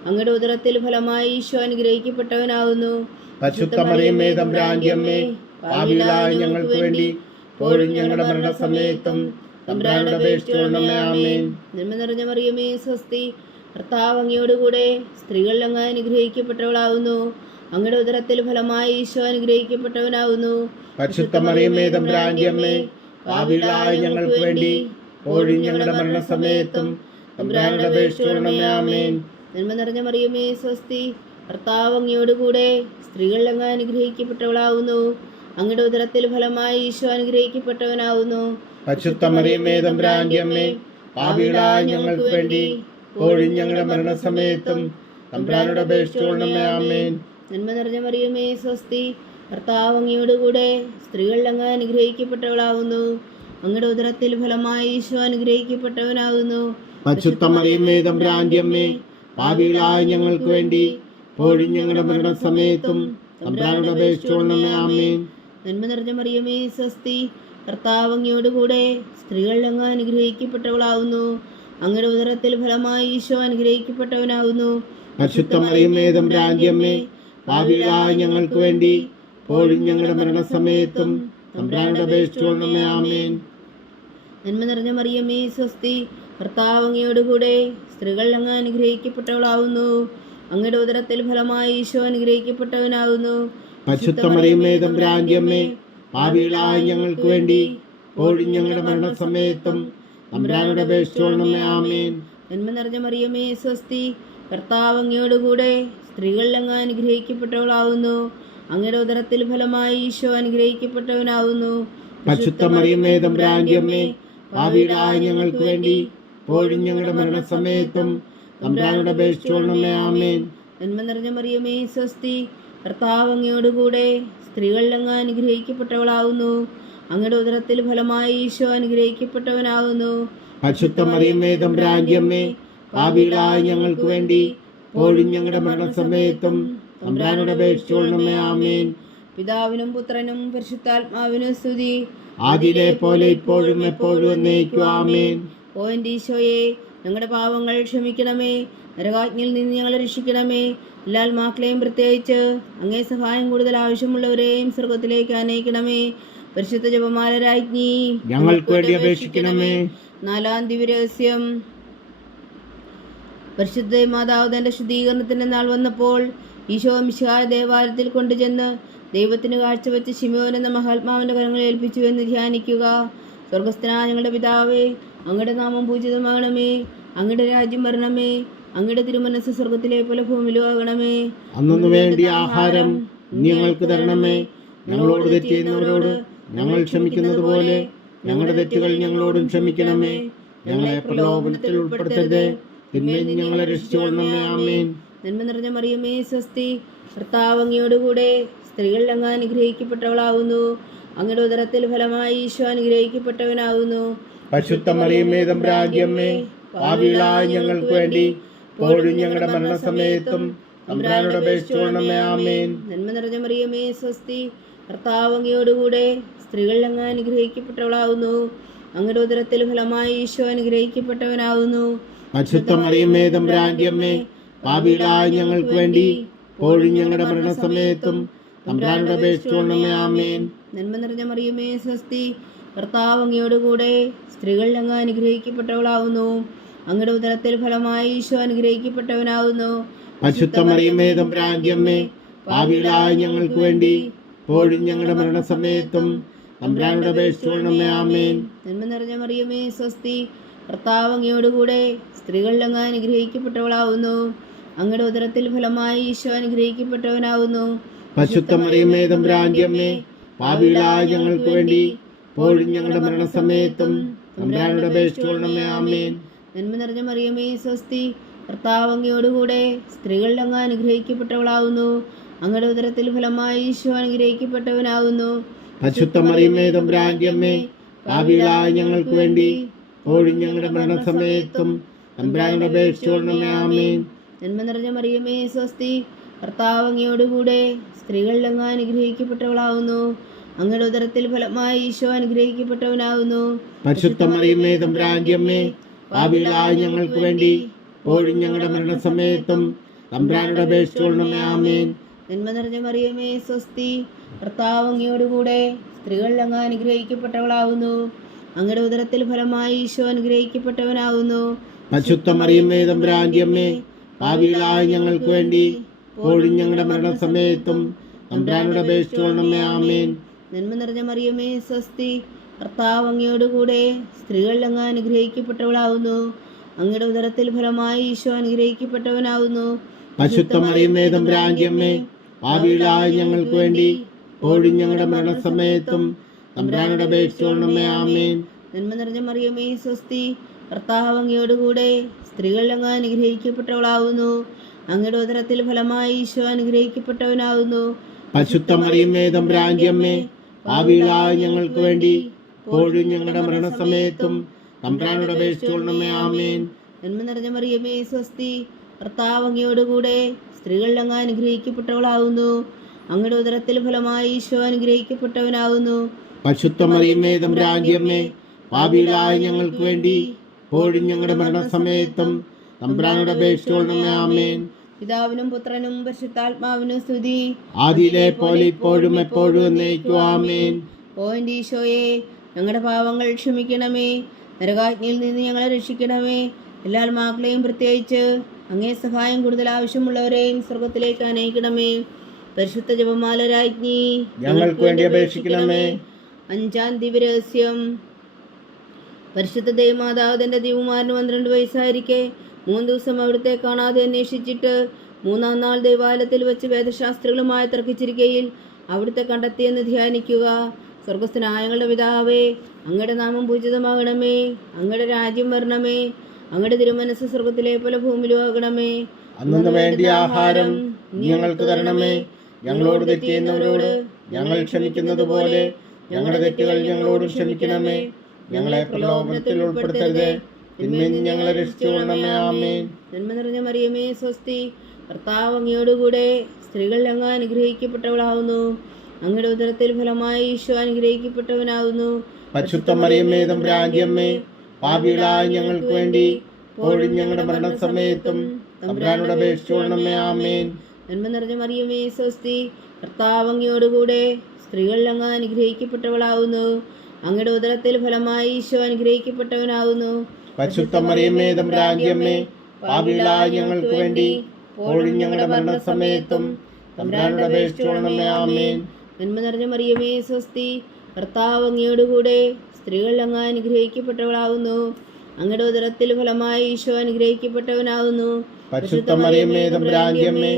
അങ്ങയുടെ ഉദരത്തിൽ ഫലമായി ഈശോ അനുഗ്രഹിക്കപ്പെട്ടവനാവുന്നു. പരിശുദ്ധ മറിയമേ തമ്പുരാന്റെ അമ്മേ, പാപികളായ ഞങ്ങൾക്ക് വേണ്ടി ഇപ്പോഴും ഞങ്ങളുടെ മരണസമയത്തും തമ്പുരാനോട് അപേക്ഷിച്ചുകൊള്ളണമേ. ആമേൻ. നന്മ നിറഞ്ഞ മറിയമേ സ്വസ്തി, കർത്താവ് അങ്ങയോടുകൂടെ സ്ത്രീകൾ അങ്ങ് അനുഗ്രഹിക്കപ്പെട്ടവളാവുന്നു. അങ്ങയുടെ ഉദരത്തിൽ ഫലമായി ഈശോ അനുഗ്രഹിക്കപ്പെട്ടവനാവുന്നു. പരിശുദ്ധ മറിയമേ തമ്പുരാന്റെ അമ്മേ, പാപികളായ ഞങ്ങൾക്ക് വേണ്ടി ഇപ്പോഴും ഞങ്ങളുടെ മരണസമയത്തും തമ്പുരാനോട് അപേക്ഷിച്ചുകൊള്ളണമേ. ആമേൻ. നന്മ നിറഞ്ഞ മറിയമേ സ്വസ്തി, കർത്താവ് അങ്ങയോടുകൂടെ സ്ത്രീകൾ അങ്ങ് അനുഗ്രഹിക്കപ്പെട്ടവളാവുന്നു. അങ്ങയുടെ ഉദരത്തിൽ ഫലമായി ഈശോ അനുഗ്രഹിക്കപ്പെട്ടവനാവുന്നു. പരിശുദ്ധ മറിയമേ തമ്പുരാന്റെ അമ്മേ, പാപികളായ ഞങ്ങൾക്ക് വേണ്ടി ഇപ്പോഴും ഞങ്ങളുടെ മരണസമയത്തും തമ്പുരാനോട് അപേക്ഷിച്ചുകൊള്ളണമേ. ആമേൻ. നന്മ നിറഞ്ഞ മറിയമേ സ്വസ്തി, കർത്താവ് അങ്ങയോടുകൂടെ സ്ത്രീകൾ അങ്ങ് അനുഗ്രഹിക്കപ്പെട്ടവളാവുന്നു. അങ്ങയുടെ ഉദരത്തിൽ ഫലമായി ഈശോ അനുഗ്രഹിക്കപ്പെട്ടവനാവുന്നു. പരിശുദ്ധ മറിയമേ തമ്പുരാന്റെ അമ്മേ, പാപികളായ ഞങ്ങൾക്ക് വേണ്ടി ഇപ്പോഴും ഞങ്ങളുടെ മരണസമയത്തും തമ്പുരാനോട് അപേക്ഷിച്ചുകൊള്ളണമേ. ആമേൻ. നന്മ നിറഞ്ഞ മറിയമേ സ്വസ്തി, കർത്താവ് അങ്ങയോടുകൂടെ സ്ത്രീകൾ അങ്ങ് അനുഗ്രഹിക്കപ്പെട്ടവളാവുന്നു. അങ്ങയുടെ ഉദരത്തിൽ ഫലമായി ഈശോ അനുഗ്രഹിക്കപ്പെട്ടവനാവുന്നു. പരിശുദ്ധ മറിയമേ തമ്പുരാന്റെ അമ്മേ, പാപികളായ ഞങ്ങൾക്ക് വേണ്ടി ഇപ്പോഴും ഞങ്ങളുടെ മരണസമയത്തും തമ്പുരാനോട് അപേക്ഷിച്ചുകൊള്ളണമേ. ആമേൻ. നന്മ നിറഞ്ഞ മറിയമേ സ്വസ്തി, കർത്താവ് അങ്ങയോടുകൂടെ സ്ത്രീകൾ അങ്ങ് അനുഗ്രഹിക്കപ്പെട്ടവളാവുന്നു. അങ്ങയുടെ ഉദരത്തിൽ ഫലമായി ഈശോ അനുഗ്രഹിക്കപ്പെട്ടവനാവുന്നു. പരിശുദ്ധ മറിയമേ തമ്പുരാന്റെ അമ്മേ, പാപികളായ ഞങ്ങൾക്ക് വേണ്ടി ഇപ്പോഴും ഞങ്ങളുടെ മരണസമയത്തും തമ്പുരാനോട് അപേക്ഷിച്ചുകൊള്ളണമേ. ആമേൻ. നന്മ നിറഞ്ഞ മറിയമേ സ്വസ്തി, കർത്താവ് അങ്ങയോടുകൂടെ സ്ത്രീകൾ അങ്ങ് അനുഗ്രഹിക്കപ്പെട്ടവളാവുന്നു. അങ്ങയുടെ ഉദരത്തിൽ ഫലമായി ഈശോ അനുഗ്രഹിക്കപ്പെട്ടവനാവുന്നു. പരിശുദ്ധ മറിയമേ തമ്പുരാന്റെ അമ്മേ, പാപികളായ ഞങ്ങൾക്ക് വേണ്ടി ഇപ്പോഴും ഞങ്ങളുടെ മരണസമയത്തും തമ്പുരാനോട് അപേക്ഷിച്ചുകൊള്ളണമേ. ആമേൻ. നന്മ നിറഞ്ഞ മറിയമേ സ്വസ്തി, കർത്താവ് അങ്ങയോടുകൂടെ സ്ത്രീകൾ അങ്ങ് അനുഗ്രഹിക്കപ്പെട്ടവളാവുന്നു. അങ്ങയുടെ ഉദരത്തിൽ ഫലമായി ഈശോ അനുഗ്രഹിക്കപ്പെട്ടവനാവുന്നു. പരിശുദ്ധ മറിയമേ തമ്പുരാന്റെ അമ്മേ, പാപികളായ ഞങ്ങൾക്ക് വേണ്ടി ഇപ്പോഴും ഞങ്ങളുടെ മരണസമയത്തും തമ്പുരാനോട് അപേക്ഷിച്ചുകൊള്ളണമേ. ആമേൻ. പിതാവിനും പുത്രനും പരിശുദ്ധാത്മാവിനും സ്തുതി, ആദിയിലെ പോലെ ഇപ്പോഴും എപ്പോഴും എന്നേക്കും. ആമേൻ. ഓ എൻ്റെ ഈശോയെ, ഞങ്ങളുടെ പാവങ്ങൾ ക്ഷമിക്കണമേ. നരകാജ്ഞയിൽ നിന്ന് ഞങ്ങളെ രക്ഷിക്കണമേ. എല്ലാ ആത്മാക്കളെയും പ്രത്യേകിച്ച് അങ്ങേ സഹായം കൂടുതൽ ആവശ്യമുള്ളവരെയും സ്വർഗത്തിലേക്ക് ആനയിക്കണമേ. പരിശുദ്ധ ജപമാല രാജ്ഞി, ഞങ്ങൾക്ക് വേണ്ടി അപേക്ഷിക്കണമേ. 4-ാം ദിവ്യരഹസ്യം. പരിശുദ്ധ മാതാവ് തന്റെ ശുദ്ധീകരണത്തിന്റെ നാൾ വന്നപ്പോൾ ഈശോ മിശിഹായെ ദേവാലയത്തിൽ കൊണ്ടുചെന്ന് ദൈവത്തിന് കാഴ്ചവെച്ച് ശിമോൻ എന്ന മഹാത്മാവിന്റെ കരങ്ങളിൽ ഏൽപ്പിച്ചു എന്ന് ധ്യാനിക്കുക. സ്വർഗസ്ഥനായ ഞങ്ങളുടെ പിതാവേ, അങ്ങയുടെ നാമം പൂജിതമാകണമേ. അങ്ങയുടെ രാജ്യം വരണമേ. അങ്ങയുടെ തിരുമനസ്സ് സ്വർഗത്തിലെ പോലെ ഭൂമിയിലും ആകണമേ. അന്നു വേണ്ടിയ ആഹാരം ഞങ്ങൾക്ക് തരണമേ. ഞങ്ങളോട് തെറ്റ് ചെയ്യുന്നവരോട് ഞങ്ങൾ ക്ഷമിക്കുന്നത് പോലെ ഞങ്ങളുടെ തെറ്റുകൾ ഞങ്ങളോടും ക്ഷമിക്കണമേ. ഞങ്ങളെ പ്രലോഭനത്തിൽ ഉൾപ്പെടുത്തരുത്, തിന്മയിൽ നിന്ന് ഞങ്ങളെ രക്ഷിച്ചുകൊള്ളണമേ. ആമേൻ. നന്മ നിറഞ്ഞ മറിയമേ, സ്വസ്തി. കർത്താവ് അങ്ങയോടുകൂടെ സ്ത്രീകൾ അങ്ങ് അനുഗ്രഹിക്കപ്പെട്ടവളാകുന്നു. അങ്ങയുടെ ഉദരത്തിൽ ഫലമായി ഈശോ അനുഗ്രഹിക്കപ്പെട്ടവനാകുന്നു. പരിശുദ്ധ മറിയമേ, തമ്പുരാന്റെ അമ്മേ, പാപികളായ ഞങ്ങൾക്ക് വേണ്ടി ഇപ്പോഴും ഞങ്ങളുടെ മരണസമയത്തും തമ്പുരാനോട് അപേക്ഷിച്ചുകൊള്ളണമേ. ആമേൻ. നന്മ നിറഞ്ഞ മറിയമേ, സ്വസ്തി. കർത്താവ് അങ്ങയോടുകൂടെ സ്ത്രീകൾ അങ്ങ് അനുഗ്രഹിക്കപ്പെട്ടവളാകുന്നു. അങ്ങയുടെ ഉദരത്തിൽ ഫലമായി ഈശോ അനുഗ്രഹിക്കപ്പെട്ടവനാകുന്നു. പരിശുദ്ധ മറിയമേ, തമ്പുരാന്റെ അമ്മേ, പാപികളായ ഞങ്ങൾക്ക് വേണ്ടി ഇപ്പോഴും ഞങ്ങളുടെ മരണസമയത്തും തമ്പുരാനോട് അപേക്ഷിച്ചുകൊള്ളണമേ. ആമേൻ. നന്മ നിറഞ്ഞ മറിയമേ, സ്വസ്തി. കർത്താവ് അങ്ങയോടുകൂടെ സ്ത്രീകൾ അങ്ങ് അനുഗ്രഹിക്കപ്പെട്ടവളാകുന്നു. അങ്ങയുടെ ഉദരത്തിൽ ഫലമായി ഈശോ അനുഗ്രഹിക്കപ്പെട്ടവനാകുന്നു. പരിശുദ്ധ മറിയമേ, തമ്പുരാന്റെ അമ്മേ, പാപികളായ ഞങ്ങൾക്ക് വേണ്ടി ഇപ്പോഴും ഞങ്ങളുടെ മരണസമയത്തും തമ്പുരാനോട് അപേക്ഷിച്ചുകൊള്ളണമേ. ആമേൻ. നന്മ നിറഞ്ഞ മറിയമേ, സ്വസ്തി. കർത്താവ് അങ്ങയോടുകൂടെ സ്ത്രീകൾ അങ്ങ് അനുഗ്രഹിക്കപ്പെട്ടവളാകുന്നു. അങ്ങയുടെ ഉദരത്തിൽ ഫലമായി ഈശോ അനുഗ്രഹിക്കപ്പെട്ടവനാകുന്നു. പരിശുദ്ധ മറിയമേ, തമ്പുരാന്റെ അമ്മേ, പാപികളായ ഞങ്ങൾക്ക് വേണ്ടി ഇപ്പോഴും ഞങ്ങളുടെ മരണസമയത്തും തമ്പുരാനോട് അപേക്ഷിച്ചുകൊള്ളണമേ. ആമേൻ. നന്മ നിറഞ്ഞ മറിയമേ, സ്വസ്തി. കർത്താവ് അങ്ങയോടുകൂടെ സ്ത്രീകൾ അങ്ങ് അനുഗ്രഹിക്കപ്പെട്ടവളാകുന്നു. അങ്ങയുടെ ഉദരത്തിൽ ഫലമായി ഈശോ അനുഗ്രഹിക്കപ്പെട്ടവനാകുന്നു. പരിശുദ്ധ മറിയമേ, തമ്പുരാന്റെ അമ്മേ, പാപികളായ ഞങ്ങൾക്ക് വേണ്ടി ഇപ്പോഴും ഞങ്ങളുടെ മരണസമയത്തും തമ്പുരാനോട് അപേക്ഷിച്ചുകൊള്ളണമേ. ആമേൻ. നന്മ നിറഞ്ഞ മറിയമേ, സ്വസ്തി. കർത്താവ് അങ്ങയോടുകൂടെ സ്ത്രീകൾ അങ്ങ് അനുഗ്രഹിക്കപ്പെട്ടവളാകുന്നു. അങ്ങയുടെ ഉദരത്തിൽ ഫലമായി ഈശോ അനുഗ്രഹിക്കപ്പെട്ടവനാകുന്നു. പരിശുദ്ധ മറിയമേ, തമ്പുരാന്റെ അമ്മേ, പാപികളായ ഞങ്ങൾക്ക് വേണ്ടി ഇപ്പോഴും ഞങ്ങളുടെ മരണസമയത്തും തമ്പുരാനോട് അപേക്ഷിച്ചുകൊള്ളണമേ. ആമേൻ. നന്മ നിറഞ്ഞ മറിയമേ, സ്വസ്തി. കർത്താവ് അങ്ങയോടുകൂടെ സ്ത്രീകൾ അങ്ങ് അനുഗ്രഹിക്കപ്പെട്ടവളാകുന്നു. അങ്ങയുടെ ഉദരത്തിൽ ഫലമായി ഈശോ അനുഗ്രഹിക്കപ്പെട്ടവനാകുന്നു. പരിശുദ്ധ മറിയമേ, തമ്പുരാന്റെ അമ്മേ, പാപികളായ ഞങ്ങൾക്ക് വേണ്ടി ഇപ്പോഴും ഞങ്ങളുടെ മരണസമയത്തും തമ്പുരാനോട് അപേക്ഷിച്ചുകൊള്ളണമേ. ആമേൻ. നന്മ നിറഞ്ഞ മറിയമേ, സ്വസ്തി. കർത്താവ് അങ്ങയോടുകൂടെ സ്ത്രീകൾ അങ്ങ് അനുഗ്രഹിക്കപ്പെട്ടവളാകുന്നു. അങ്ങയുടെ ഉദരത്തിൽ ഫലമായി ഈശോ അനുഗ്രഹിക്കപ്പെട്ടവനാകുന്നു. പരിശുദ്ധ മറിയമേ, തമ്പുരാന്റെ അമ്മേ, പാപികളായ ഞങ്ങൾക്ക് വേണ്ടി ഇപ്പോഴും ഞങ്ങളുടെ മരണസമയത്തും തമ്പുരാനോട് അപേക്ഷിച്ചുകൊള്ളണമേ. ആമേൻ. നന്മ നിറഞ്ഞ മറിയമേ, സ്വസ്തി. കർത്താവ് അങ്ങയോടുകൂടെ സ്ത്രീകൾ അങ്ങ് അനുഗ്രഹിക്കപ്പെട്ടവളാകുന്നു. അങ്ങയുടെ ഉദരത്തിൽ ഫലമായി ഈശോ അനുഗ്രഹിക്കപ്പെട്ടവനാകുന്നു. പരിശുദ്ധ മറിയമേ, തമ്പുരാന്റെ അമ്മേ, പാപികളായ ഞങ്ങൾക്ക് വേണ്ടി ഇപ്പോഴും ഞങ്ങളുടെ മരണസമയത്തും തമ്പുരാനോട് അപേക്ഷിച്ചുകൊള്ളണമേ. ആമേൻ. നന്മ നിറഞ്ഞ മറിയമേ, സ്വസ്തി. കർത്താവ് അങ്ങയോടുകൂടെ സ്ത്രീകൾ അങ്ങ് അനുഗ്രഹിക്കപ്പെട്ടവളാകുന്നു. അങ്ങയുടെ ഉദരത്തിൽ ഫലമായി ഈശോ അനുഗ്രഹിക്കപ്പെട്ടവനാകുന്നു. പരിശുദ്ധ മറിയമേ, തമ്പുരാന്റെ അമ്മേ, പാപികളായ ഞങ്ങൾക്ക് വേണ്ടി ഇപ്പോഴും ഞങ്ങളുടെ മരണസമയത്തും തമ്പുരാനോട് അപേക്ഷിച്ചുകൊള്ളണമേ. ആമേൻ. പിതാവിനും പുത്രനും പരിശുദ്ധാത്മാവിനും സ്തുതി. ആദിയിലെ പോലെ ഇപ്പോഴും എപ്പോഴും എന്നേക്കും. ആമേൻ. ഓ എൻ്റെ ഈശോയെ, ഞങ്ങളുടെ പാവങ്ങൾ ക്ഷമിക്കണമേ. നരകാജ്ഞയിൽ നിന്ന് ഞങ്ങളെ രക്ഷിക്കണമേ. എല്ലാ ആത്മാക്കളെയും പ്രത്യേകിച്ച് അങ്ങേ സഹായം കൂടുതൽ ആവശ്യമുള്ളവരെയും സ്വർഗത്തിലേക്ക് ആനയിക്കണമേ. പരിശുദ്ധ ജപമാല രാജ്ഞി, ഞങ്ങൾക്ക് വേണ്ടി അപേക്ഷിക്കണമേ. 5-ാം ദിവ്യരഹസ്യം. പരിശുദ്ധ ദേവമാതാവ് തന്റെ ദിവ്യകുമാരന് 12 വയസ്സായിരിക്കെ 3 ദിവസം അവിടുത്തെ കാണാതെ അന്വേഷിച്ചിട്ട് 3-ാം നാൾ ദേവാലയത്തിൽ വെച്ച് വേദശാസ്ത്രികളുമായി തർക്കിച്ചിരിക്കയിൽ അവിടുത്തെ കണ്ടെത്തിയെന്ന് ധ്യാനിക്കുക. സ്വർഗസ്ഥനായ ഞങ്ങളുടെ പിതാവേ, അങ്ങയുടെ നാമം പൂജിതമാകണമേ. അങ്ങയുടെ രാജ്യം വരണമേ. അങ്ങയുടെ തിരുമനസ്സ് സ്വർഗത്തിലെ പോലെ ഭൂമിയിലും ആകണമേ. അന്നു വേണ്ടിയ ആഹാരം ഞങ്ങൾക്ക് തരണമേ. ഞങ്ങളോട് തെറ്റ് ചെയ്യുന്നവരോട് ഞങ്ങൾ ക്ഷമിക്കുന്നത് പോലെ ഞങ്ങളുടെ തെറ്റുകൾ ഞങ്ങളോട് ക്ഷമിക്കണമേ. ഞങ്ങളെ പ്രലോഭനത്തിൽ ഉൾപ്പെടുത്തരുത്, തിന്മയിൽ നിന്ന് ഞങ്ങളെ രക്ഷിച്ചുകൊള്ളണമേ. ആമേൻ. നന്മ നിറഞ്ഞ മറിയമേ, സ്വസ്തി. കർത്താവ് അങ്ങയോടുകൂടെ സ്ത്രീകൾ അങ്ങ് അനുഗ്രഹിക്കപ്പെട്ടവളാകുന്നു. അങ്ങയുടെ ഉദരത്തിൽ ഫലമായി ഈശോ അനുഗ്രഹിക്കപ്പെട്ടവനാകുന്നു. പരിശുദ്ധ മറിയമേ, തമ്പുരാന്റെ അമ്മേ, പാപികളായ ഞങ്ങൾക്ക് വേണ്ടി ഇപ്പോഴും ഞങ്ങളുടെ മരണസമയത്തും തമ്പുരാനോട് അപേക്ഷിച്ചുകൊള്ളണമേ. ആമേൻ. നന്മ നിറഞ്ഞ മറിയമേ സ്വസ്തി, കർത്താവ് അങ്ങയോടുകൂടെ സ്ത്രീകളിൽ അങ്ങ് അനുഗ്രഹിക്കപ്പെട്ടവളാവുന്നു. അങ്ങയുടെ ഉദരത്തിൽ ഫലമായി ഈശോ അനുഗ്രഹിക്കപ്പെട്ടവനാവുന്നു. പരിശുദ്ധ മറിയമേ തമ്പുരാന്റെ അമ്മേ, പാപികളായ ഞങ്ങൾക്ക് വേണ്ടി ഇപ്പോഴും ഞങ്ങളുടെ മരണസമയത്തും തമ്പുരാനോട് അപേക്ഷിച്ചുകൊള്ളണമേ. ആമേൻ. നന്മ നിറഞ്ഞ മറിയമേ സ്വസ്തി, കർത്താവ് അങ്ങയോടുകൂടെ സ്ത്രീകളിൽ അങ്ങ് അനുഗ്രഹിക്കപ്പെട്ടവളാവുന്നു. അങ്ങയുടെ ഉദരത്തിൽ ഫലമായി ഈശോ അനുഗ്രഹിക്കപ്പെട്ടവനാവുന്നു. പരിശുദ്ധ മറിയമേ തമ്പുരാന്റെ അമ്മേ,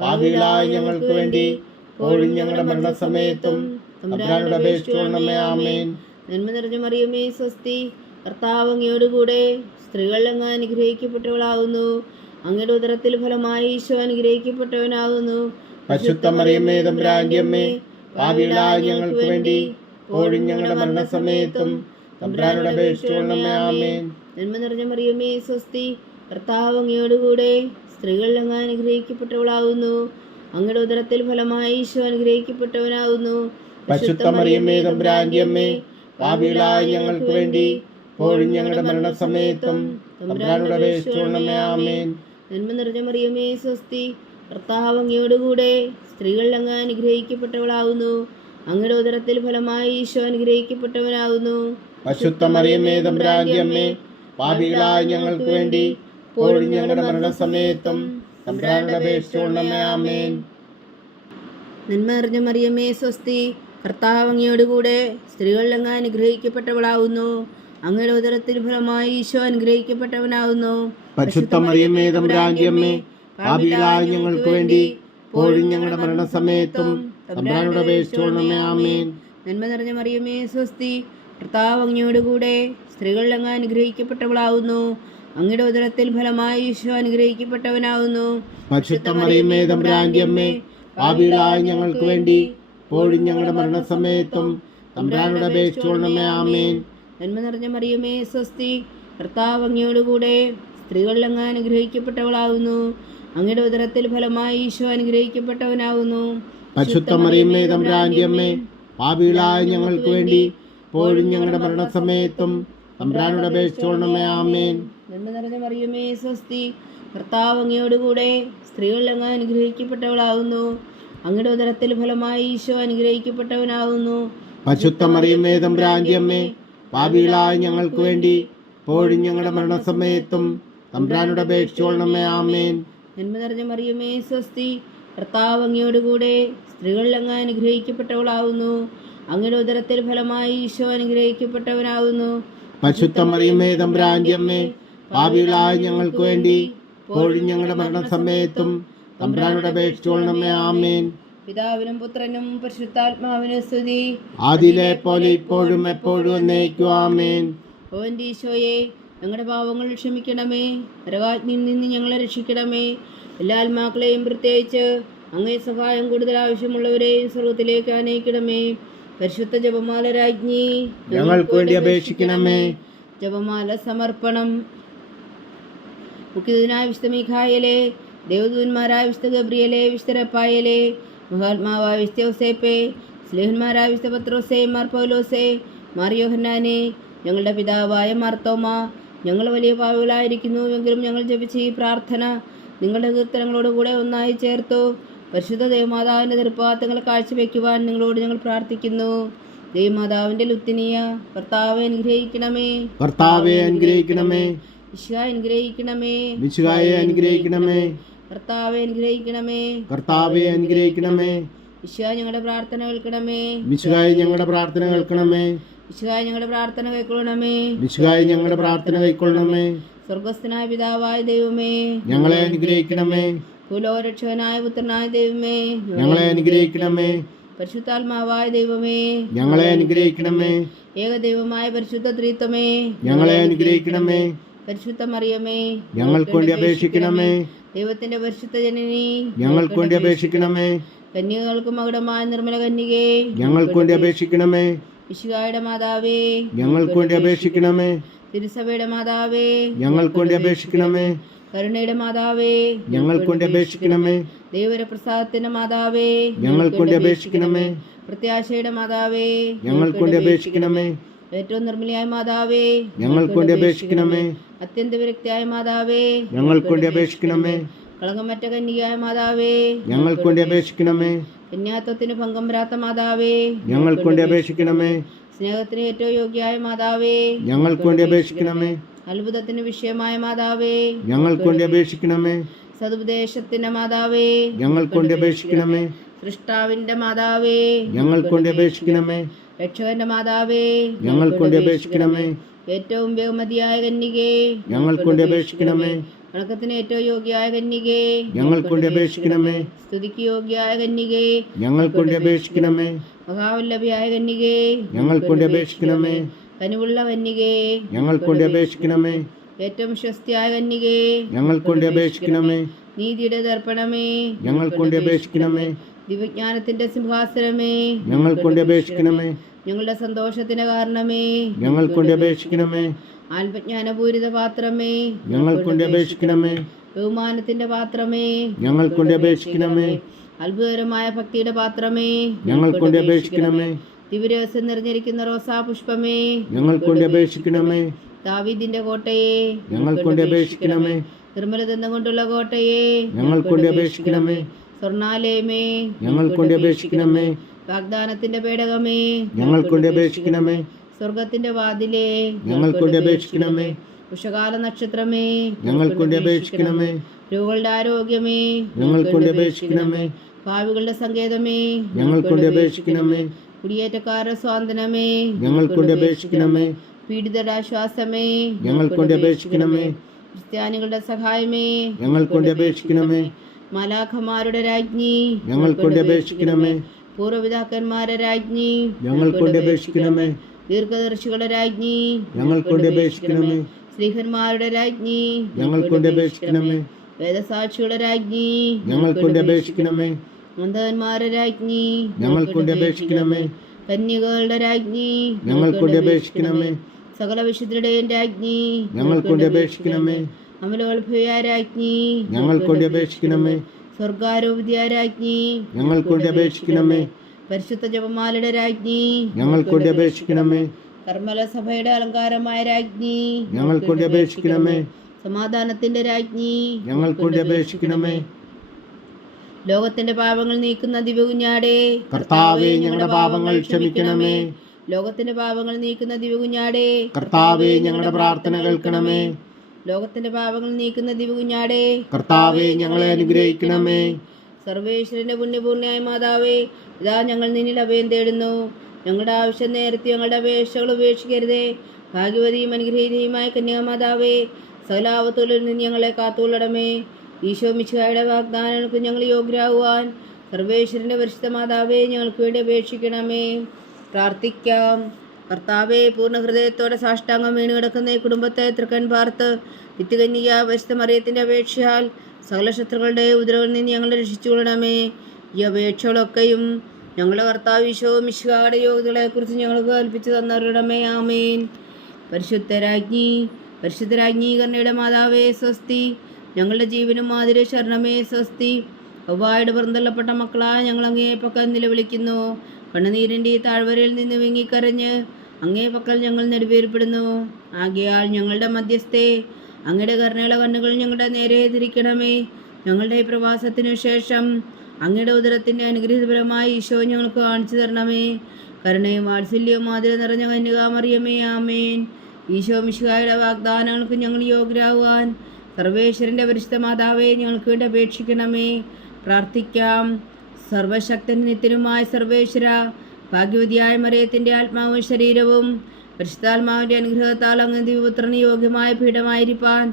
പാപികളായ ഞങ്ങൾക്ക് വേണ്ടി ഇപ്പോഴും ഞങ്ങളുടെ മരണസമയത്തും തമ്പുരാനോട് അപേക്ഷിച്ചുകൊള്ളണമേ. ആമേൻ. നന്മ നിറഞ്ഞ മറിയമേ സ്വസ്തി, കർത്താവ് അങ്ങയോടുകൂടെ സ്ത്രീകളിൽ അങ്ങ് അനുഗ്രഹിക്കപ്പെട്ടവളാവുന്നു. അങ്ങയുടെ ഉദരത്തിൽ ഫലമായി ഈശോ അനുഗ്രഹിക്കപ്പെട്ടവനാവുന്നു. പരിശുദ്ധ മറിയമേ തമ്പുരാന്റെ അമ്മേ, പാപികളായ ഞങ്ങൾക്ക് വേണ്ടി ഇപ്പോഴും ഞങ്ങളുടെ മരണസമയത്തും തമ്പുരാനോട് അപേക്ഷിച്ചുകൊള്ളണമേ. ആമേൻ. നന്മ നിറഞ്ഞ മറിയമേ സ്വസ്തി, കർത്താവ് അങ്ങയോടുകൂടെ സ്ത്രീകളിൽ അങ്ങ് അനുഗ്രഹിക്കപ്പെട്ടവളാവുന്നു. അങ്ങയുടെ ഉദരത്തിൽ ഫലമായി ഈശോ അനുഗ്രഹിക്കപ്പെട്ടവനാവുന്നു. പരിശുദ്ധ മറിയമേ തമ്പുരാന്റെ അമ്മേ, പാപികളായ ഞങ്ങൾക്ക് വേണ്ടി ഇപ്പോഴും ഞങ്ങളുടെ മരണസമയത്തും തമ്പുരാനോട് അപേക്ഷിച്ചുകൊള്ളണമേ. ആമേൻ. നന്മ നിറഞ്ഞ മറിയമേ സ്വസ്തി, കർത്താവ് അങ്ങയോടുകൂടെ സ്ത്രീകളിൽ അങ്ങ് അനുഗ്രഹിക്കപ്പെട്ടവളാവുന്നു. അങ്ങയുടെ ഉദരത്തിൽ ഫലമായി ഈശോ അനുഗ്രഹിക്കപ്പെട്ടവനാവുന്നു. പരിശുദ്ധ മറിയമേ തമ്പുരാന്റെ അമ്മേ, പാപികളായ ഞങ്ങൾക്ക് വേണ്ടി ഇപ്പോഴും ഞങ്ങളുടെ മരണസമയത്തും തമ്പുരാനോട് അപേക്ഷിച്ചുകൊള്ളണമേ. ആമേൻ. നന്മ നിറഞ്ഞ മറിയമേ സ്വസ്തി, കർത്താവ് അങ്ങയോടുകൂടെ സ്ത്രീകളിൽ അങ്ങ് അനുഗ്രഹിക്കപ്പെട്ടവളാവുന്നു. അങ്ങയുടെ ഉദരത്തിൽ ഫലമായി ഈശോ അനുഗ്രഹിക്കപ്പെട്ടവനാവുന്നു. പരിശുദ്ധ മറിയമേ തമ്പുരാന്റെ അമ്മേ, പാപികളായ ഞങ്ങൾക്ക് വേണ്ടി ഇപ്പോഴും ഞങ്ങളുടെ മരണസമയത്തും തമ്പുരാനോട് അപേക്ഷിച്ചുകൊള്ളണമേ. ആമേൻ. നന്മ നിറഞ്ഞ മറിയമേ സ്വസ്തി, കർത്താവ് അങ്ങയോടുകൂടെ സ്ത്രീകളിൽ അങ്ങ് അനുഗ്രഹിക്കപ്പെട്ടവളാവുന്നു. അങ്ങയുടെ ഉദരത്തിൽ ഫലമായി ഈശോ അനുഗ്രഹിക്കപ്പെട്ടവനാവുന്നു. പരിശുദ്ധ മറിയമേ തമ്പുരാന്റെ അമ്മേ, പാപികളായ ഞങ്ങൾക്ക് വേണ്ടി ഇപ്പോഴും ഞങ്ങളുടെ മരണസമയത്തും തമ്പുരാനോട് അപേക്ഷിച്ചുകൊള്ളണമേ. ആമേൻ. നന്മ നിറഞ്ഞ മറിയമേ സ്വസ്തി, കർത്താവ് അങ്ങയോടുകൂടെ സ്ത്രീകളിൽ അങ്ങ് അനുഗ്രഹിക്കപ്പെട്ടവളാവുന്നു. അങ്ങയുടെ ഉദരത്തിൽ ഫലമായി ഈശോ അനുഗ്രഹിക്കപ്പെട്ടവനാവുന്നു. പരിശുദ്ധ മറിയമേ തമ്പുരാന്റെ അമ്മേ, പാപികളായ ഞങ്ങൾക്ക് വേണ്ടി ഇപ്പോഴും ഞങ്ങളുടെ മരണസമയത്തും തമ്പുരാനോട് അപേക്ഷിച്ചുകൊള്ളണമേ. ആമേൻ. നന്മ നിറഞ്ഞ മറിയമേ സ്വസ്തി, കർത്താവ് അങ്ങയോടുകൂടെ സ്ത്രീകളിൽ അങ്ങ് അനുഗ്രഹിക്കപ്പെട്ടവളാവുന്നു. അങ്ങയുടെ ഉദരത്തിൽ ഫലമായി ഈശോ അനുഗ്രഹിക്കപ്പെട്ടവനാവുന്നു. പരിശുദ്ധ മറിയമേ തമ്പുരാന്റെ അമ്മേ, പാപികളായ ഞങ്ങൾക്ക് വേണ്ടി ഇപ്പോഴും ഞങ്ങളുടെ മരണസമയത്തും തമ്പുരാനോട് അപേക്ഷിച്ചുകൊള്ളണമേ. ആമേൻ. നന്മ നിറഞ്ഞ മറിയമേ സ്വസ്തി, കർത്താവ് അങ്ങയോടുകൂടെ സ്ത്രീകളിൽ അങ്ങ് അനുഗ്രഹിക്കപ്പെട്ടവളാവുന്നു. അങ്ങയുടെ ഉദരത്തിൽ ഫലമായി ഈശോ അനുഗ്രഹിക്കപ്പെട്ടവനാവുന്നു. പരിശുദ്ധ മറിയമേ തമ്പുരാന്റെ അമ്മേ, പാപികളായ ഞങ്ങൾക്ക് വേണ്ടി ഇപ്പോഴും ഞങ്ങളുടെ മരണസമയത്തും തമ്പുരാനോട് അപേക്ഷിച്ചുകൊള്ളണമേ. ആമേൻ. പിതാവിനും പുത്രനും പരിശുദ്ധാത്മാവിനും സ്തുതി, ആദിയിലെ പോലെ ഇപ്പോഴും എപ്പോഴും എന്നേക്കും. ആമേൻ. ഓ എൻ്റെ ഈശോയെ, ഞങ്ങളുടെ പാവങ്ങൾ ക്ഷമിക്കണമേ. നരകാഗ്നിയിൽ നിന്ന് ഞങ്ങളെ രക്ഷിക്കണമേ. എല്ലാ ആത്മാക്കളെയും പ്രത്യേകിച്ച് അങ്ങേ സഹായം കൂടുതൽ ആവശ്യമുള്ളവരെയും സ്വർഗത്തിലേക്ക് ആനയിക്കണമേ. പരിശുദ്ധ ജപമാല രാജ്ഞി, ഞങ്ങൾക്ക് വേണ്ടി അപേക്ഷിക്കണമേ. ജപമാല സമർപ്പണം. മുഖ്യദൂതനായ വിശുദ്ധ മീഖായേലേ, ദേവദൂതന്മാരായ വിശുദ്ധ ഗബ്രിയേലേ, വിശുദ്ധ റഫായേലേ, മഹാത്മാവായ വിശുദ്ധ യോസേപ്പേ, സ്ലേഹന്മാരായ വിശുദ്ധ പത്രോസേ, മാർ പൗലോസേ, മാർ യോഹന്നാനേ, ഞങ്ങളുടെ പിതാവായ മാർത്തോമ, ഞങ്ങൾ വലിയ പാവികളായിരിക്കുന്നുവെങ്കിലും ഞങ്ങൾ ജപിച്ച ഈ പ്രാർത്ഥന നിങ്ങളുടെ കീർത്തനങ്ങളോടുകൂടെ ഒന്നായി ചേർത്തു പരിശുദ്ധ ദേവമാതാവിൻ്റെ തൃപ്പാദങ്ങൾ കാഴ്ചവെക്കുവാൻ നിങ്ങളോട് ഞങ്ങൾ പ്രാർത്ഥിക്കുന്നു. ദേവമാതാവിൻ്റെ ലുത്തിനിയ കർത്താവെ അനുഗ്രഹിക്കണമേ. കർത്താവെ അനുഗ്രഹിക്കണമേ. ഈശോയെ അനുഗ്രഹിക്കണമേ. ഈശോയെ അനുഗ്രഹിക്കണമേ. കർത്താവെ അനുഗ്രഹിക്കണമേ. കർത്താവെ അനുഗ്രഹിക്കണമേ. ഈശോ ഞങ്ങളുടെ പ്രാർത്ഥന കേൾക്കണമേ. ഈശോയെ ഞങ്ങളുടെ പ്രാർത്ഥന കേൾക്കണമേ. ഈശോയെ ഞങ്ങളുടെ പ്രാർത്ഥന കൈക്കൊള്ളണമേ. ഈശോയെ ഞങ്ങളുടെ പ്രാർത്ഥന കൈക്കൊള്ളണമേ. സ്വർഗസ്ഥനായ പിതാവായ ദൈവമേ, ഞങ്ങളെ അനുഗ്രഹിക്കണമേ. ഭൂലോകരക്ഷകനായ പുത്രനായ ദൈവമേ, ഞങ്ങളെ അനുഗ്രഹിക്കണമേ. പരിശുദ്ധാത്മാവായ ദൈവമേ, ഞങ്ങളെ അനുഗ്രഹിക്കണമേ. ഏകദൈവമായ പരിശുദ്ധ ത്രിത്വമേ, ഞങ്ങളെ അനുഗ്രഹിക്കണമേ. പരിശുദ്ധ മറിയമേ, ഞങ്ങൾക്ക് വേണ്ടി അപേക്ഷിക്കണമേ. ദൈവത്തിന്റെ പരിശുദ്ധ ജനനി, ഞങ്ങൾക്ക് വേണ്ടി അപേക്ഷിക്കണമേ. കന്യകൾക്ക് മകുടമായ നിർമ്മല കന്യകേ, ഞങ്ങൾക്ക് വേണ്ടി അപേക്ഷിക്കണമേ. ഈശോയുടെ മാതാവേ, ഞങ്ങൾക്ക് വേണ്ടി അപേക്ഷിക്കണമേ. തിരുസഭയുടെ മാതാവേ, ഞങ്ങൾക്ക് വേണ്ടി അപേക്ഷിക്കണമേ. കരുണയുടെ മാതാവേ, ഞങ്ങൾക്ക് വേണ്ടി അപേക്ഷിക്കണമേ. ദൈവപ്രസാദത്തിന്റെ മാതാവേ, ഞങ്ങൾക്ക് വേണ്ടി അപേക്ഷിക്കണമേ. പ്രത്യാശയുടെ മാതാവേ, ഞങ്ങൾക്ക് വേണ്ടി അപേക്ഷിക്കണമേ. ഏറ്റവും നിർമ്മലയായ മാതാവേ, ഞങ്ങൾക്ക് വേണ്ടി അപേക്ഷിക്കണമേ. അത്യന്ത വിരക്തിയായ മാതാവേ, ഞങ്ങൾക്ക് വേണ്ടി അപേക്ഷിക്കണമേ. കളങ്കമറ്റ കന്യകയായ മാതാവേ, ഞങ്ങൾക്ക് വേണ്ടി അപേക്ഷിക്കണമേ. കന്യാത്വത്തിന് ഭംഗം വരാത്ത മാതാവേ, ഞങ്ങൾക്ക് വേണ്ടി അപേക്ഷിക്കണമേ. സ്നേഹത്തിന് ഏറ്റവും യോഗ്യയായ മാതാവേ, ഞങ്ങൾക്ക് വേണ്ടി അപേക്ഷിക്കണമേ. അത്ഭുതത്തിന് വിഷയമായ മാതാവേ, ഞങ്ങൾക്ക് വേണ്ടി അപേക്ഷിക്കണമേ. സതുപദേശത്തിന്റെ മാതാവേ, ഞങ്ങൾക്ക് വേണ്ടി അപേക്ഷിക്കണമേ. സൃഷ്ടാവിന്റെ മാതാവേ, ഞങ്ങൾക്ക് വേണ്ടി അപേക്ഷിക്കണമേ. രക്ഷകന്റെ മാതാവേ, ഞങ്ങൾക്ക് വേണ്ടി അപേക്ഷിക്കണമേ. ഏറ്റവും ബഹുമതിയായ കന്യകേ, ഞങ്ങൾക്ക് വേണ്ടി അപേക്ഷിക്കണമേ. വണക്കത്തിന് ഏറ്റവും യോഗ്യയായ കന്യകേ, ഞങ്ങൾക്ക് വേണ്ടി അപേക്ഷിക്കണമേ. സ്തുതിക്ക് യോഗ്യയായ കന്യകേ, ഞങ്ങൾക്ക് വേണ്ടി അപേക്ഷിക്കണമേ. മഹാവല്ലഭിയായ കന്യകേ, ഞങ്ങൾക്ക് വേണ്ടി അപേക്ഷിക്കണമേ. കനിവുള്ള കന്യകേ, ഞങ്ങൾക്ക് വേണ്ടി അപേക്ഷിക്കണമേ. ഏറ്റവും വിശ്വസ്തയായ കന്യകേ, ഞങ്ങൾക്ക് വേണ്ടി അപേക്ഷിക്കണമേ. നീതിയുടെ ദർപ്പണമേ, ഞങ്ങൾക്ക് വേണ്ടി അപേക്ഷിക്കണമേ. ദിവ്യജ്ഞാനത്തിന്റെ സിംഹാസനമേ, ഞങ്ങൾക്ക് വേണ്ടി അപേക്ഷിക്കണമേ. ഞങ്ങളുടെ സന്തോഷത്തിന് കാരണമേ, ഞങ്ങൾക്ക് വേണ്ടി അപേക്ഷിക്കണമേ. ആത്മജ്ഞാനപൂരിത പാത്രമേ, ഞങ്ങൾക്ക് വേണ്ടി അപേക്ഷിക്കണമേ. ബഹുമാനത്തിന്റെ പാത്രമേ, ഞങ്ങൾക്ക് വേണ്ടി അപേക്ഷിക്കണമേ. അത്ഭുതകരമായ ഭക്തിയുടെ പാത്രമേ, ഞങ്ങൾക്ക് വേണ്ടി അപേക്ഷിക്കണമേ. ദിവ്യരഹസ്യം നിറഞ്ഞിരിക്കുന്ന റോസാ പുഷ്പമേ, ഞങ്ങൾക്ക് വേണ്ടി അപേക്ഷിക്കണമേ. ദാവീദിന്റെ കോട്ടയെ, ഞങ്ങൾക്ക് വേണ്ടി അപേക്ഷിക്കണമേ. നിർമ്മലദന്തം കൊണ്ടുള്ള കോട്ടയെ, ഞങ്ങൾക്ക് വേണ്ടി അപേക്ഷിക്കണമേ. സ്വർണാലയമേ, ഞങ്ങൾക്ക് വേണ്ടി അപേക്ഷിക്കണമേ. വാഗ്ദാനത്തിന്റെ പേടകമേ, ഞങ്ങൾക്ക് വേണ്ടി അപേക്ഷിക്കണമേ. സ്വർഗത്തിന്റെ വാതിലേ, ഞങ്ങൾക്ക് വേണ്ടി അപേക്ഷിക്കണമേ. ഉഷകാല നക്ഷത്രമേ, ഞങ്ങൾക്ക് വേണ്ടി അപേക്ഷിക്കണമേ. രോഗികളുടെ ആരോഗ്യമേ, ഞങ്ങൾക്ക് വേണ്ടി അപേക്ഷിക്കണമേ. ഭാവികളുടെ സങ്കേതമേ, ഞങ്ങൾക്ക് വേണ്ടി അപേക്ഷിക്കണമേ. കുടിയേറ്റക്കാരുടെ സ്വാതന്ത്ര്യമേ, ഞങ്ങൾക്ക് വേണ്ടി അപേക്ഷിക്കണമേ. പീഡിതരുടെ ആശ്വാസമേ, ഞങ്ങൾക്ക് വേണ്ടി അപേക്ഷിക്കണമേ. ക്രിസ്ത്യാനികളുടെ സഹായമേ, ഞങ്ങൾക്ക് വേണ്ടി അപേക്ഷിക്കണമേ. മാലാഖമാരുടെ രാജ്ഞി, ഞങ്ങൾക്ക് വേണ്ടി അപേക്ഷിക്കണമേ. പൂർവ്വപിതാക്കന്മാരുടെ രാജ്ഞി, ഞങ്ങൾക്ക് വേണ്ടി അപേക്ഷിക്കണമേ. ദീർഘദർശികളുടെ രാജ്ഞി, ഞങ്ങൾക്ക് വേണ്ടി അപേക്ഷിക്കണമേ. സ്ത്രീഹന്മാരുടെ രാജ്ഞി, ഞങ്ങൾക്ക് വേണ്ടി അപേക്ഷിക്കണമേ. വേദസാക്ഷികളുടെ രാജ്ഞി, ഞങ്ങൾക്ക് വേണ്ടി അപേക്ഷിക്കണമേ. അന്ധന്മാരുടെ രാജ്ഞി, ഞങ്ങൾക്ക് വേണ്ടി അപേക്ഷിക്കണമേ. കന്യകകളുടെ രാജ്ഞി, ഞങ്ങൾക്ക് വേണ്ടി അപേക്ഷിക്കണമേ. സകല വിശുദ്ധരുടെയും രാജ്ഞി, ഞങ്ങൾക്ക് വേണ്ടി അപേക്ഷിക്കണമേ. അമലോത്ഭവയായ രാജ്ഞി, ഞങ്ങൾക്ക് വേണ്ടി അപേക്ഷിക്കണമേ. സ്വർഗാരോപിതയായ രാജ്ഞി, ഞങ്ങൾക്ക് വേണ്ടി അപേക്ഷിക്കണമേ. പരിശുദ്ധ ജപമാലയുടെ രാജ്ഞി, ഞങ്ങൾക്ക് വേണ്ടി അപേക്ഷിക്കണമേ. കർമ്മല സഭയുടെ അലങ്കാരമായ രാജ്ഞി, ഞങ്ങൾക്ക് വേണ്ടി അപേക്ഷിക്കണമേ. സമാധാനത്തിന്റെ രാജ്ഞി, ഞങ്ങൾക്ക് വേണ്ടി അപേക്ഷിക്കണമേ. ലോകത്തിന്റെ പാപങ്ങൾ നീക്കുന്ന ദിവ്യകുഞ്ഞാടേ, കർത്താവേ, ഞങ്ങളുടെ പാപങ്ങൾ ക്ഷമിക്കണമേ. ലോകത്തിന്റെ പാപങ്ങൾ നീക്കുന്ന ദിവ്യകുഞ്ഞാടേ, കർത്താവേ, ഞങ്ങളുടെ പ്രാർത്ഥന കേൾക്കണമേ. ലോകത്തിന്റെ പാപങ്ങൾ നീക്കുന്ന ദിവ്യകുഞ്ഞാടേ, കർത്താവേ, ഞങ്ങളെ അനുഗ്രഹിക്കണമേ. സർവേശ്വരന്റെ പുണ്യപൂർണ്ണയായ മാതാവേ, ഇതാ ഞങ്ങൾ നിന്നിൽ അഭയം തേടുന്നു. ഞങ്ങളുടെ ആവശ്യം നേരത്തെ ഞങ്ങളുടെ അപേക്ഷകൾ ഉപേക്ഷിക്കരുതേ. ഭാഗ്യവതിയും അനുഗ്രഹീതയുമായ കന്യാമാതാവേ, സകലാപത്തുകളിൽ നിന്ന് ഞങ്ങളെ കാത്തുകൊള്ളണമേ. ഈശോ മിശിഹായുടെ വാഗ്ദാനങ്ങൾക്ക് ഞങ്ങൾ യോഗ്യരാകുവാൻ സർവേശ്വരന്റെ പരിശുദ്ധ മാതാവേ, ഞങ്ങൾക്ക് വേണ്ടി അപേക്ഷിക്കണമേ. പ്രാർത്ഥിക്കാം. കർത്താവെ, പൂർണ്ണ ഹൃദയത്തോടെ സാഷ്ടാംഗം വീണ് കിടക്കുന്ന ഈ കുടുംബത്തെ തൃക്കൺ പാർത്ത് നിത്യകന്യക പരിശുദ്ധ മറിയത്തിൻ്റെ അപേക്ഷയാൽ സകല ശത്രുക്കളുടെ ഉദരവിൽ നിന്ന് ഞങ്ങളെ രക്ഷിച്ചുകൊള്ളണമേ. ഈ അപേക്ഷകളൊക്കെയും ഞങ്ങളുടെ കർത്താവ് ഈശോ മിശിഹായുടെ യോഗ്യതകളെക്കുറിച്ച് ഞങ്ങൾക്ക് കൽപ്പിച്ചു തന്നറിയണമേ. ആമേൻ. പരിശുദ്ധരാജ്ഞി കന്യയുടെ മാതാവേ സ്വസ്തി. ഞങ്ങളുടെ ജീവനും മാതിരി ശരണമേ സ്വസ്തി. ഒവ്വായുടെ പുറന്തള്ളപ്പെട്ട മക്കളായ ഞങ്ങൾ അങ്ങേ പക്കൽ നിലവിളിക്കുന്നു. കണ്ണുനീരിൻ്റെ ഈ താഴ്വരയിൽ നിന്ന് വിങ്ങിക്കരഞ്ഞ് അങ്ങേ പക്കൽ ഞങ്ങൾ നെടുവേർപ്പെടുന്നു. ആകയാൽ ഞങ്ങളുടെ മധ്യസ്ഥേ, അങ്ങയുടെ കരുണയുള്ള കണ്ണുകൾ ഞങ്ങളുടെ നേരെ തിരിക്കണമേ. ഞങ്ങളുടെ പ്രവാസത്തിനു ശേഷം അങ്ങയുടെ ഉദരത്തിൻ്റെ അനുഗ്രഹീതപരമായ ഈശോ ഞങ്ങൾക്ക് കാണിച്ചു തരണമേ. കരുണയും വാത്സല്യവും മാതിരി നിറഞ്ഞ കന്യകാമറിയമേ. ആമേൻ. ഈശോ മിശിഹായുടെ വാഗ്ദാനങ്ങൾക്ക് ഞങ്ങൾ യോഗ്യരാകുവാൻ സർവേശ്വരൻ്റെ പരിശുദ്ധ മാതാവേ, ഞങ്ങൾക്ക് വേണ്ടി അപേക്ഷിക്കണമേ. പ്രാർത്ഥിക്കാം. സർവശക്തൻ നിത്യനുമായ സർവേശ്വര, ഭാഗ്യവതിയായ മറിയത്തിൻ്റെ ആത്മാവും ശരീരവും പരിശുദ്ധാത്മാവിൻ്റെ അനുഗ്രഹത്താൽ അങ്ങ് ദിവ്യപുത്രന് യോഗ്യമായ പീഠമായിരിക്കാൻ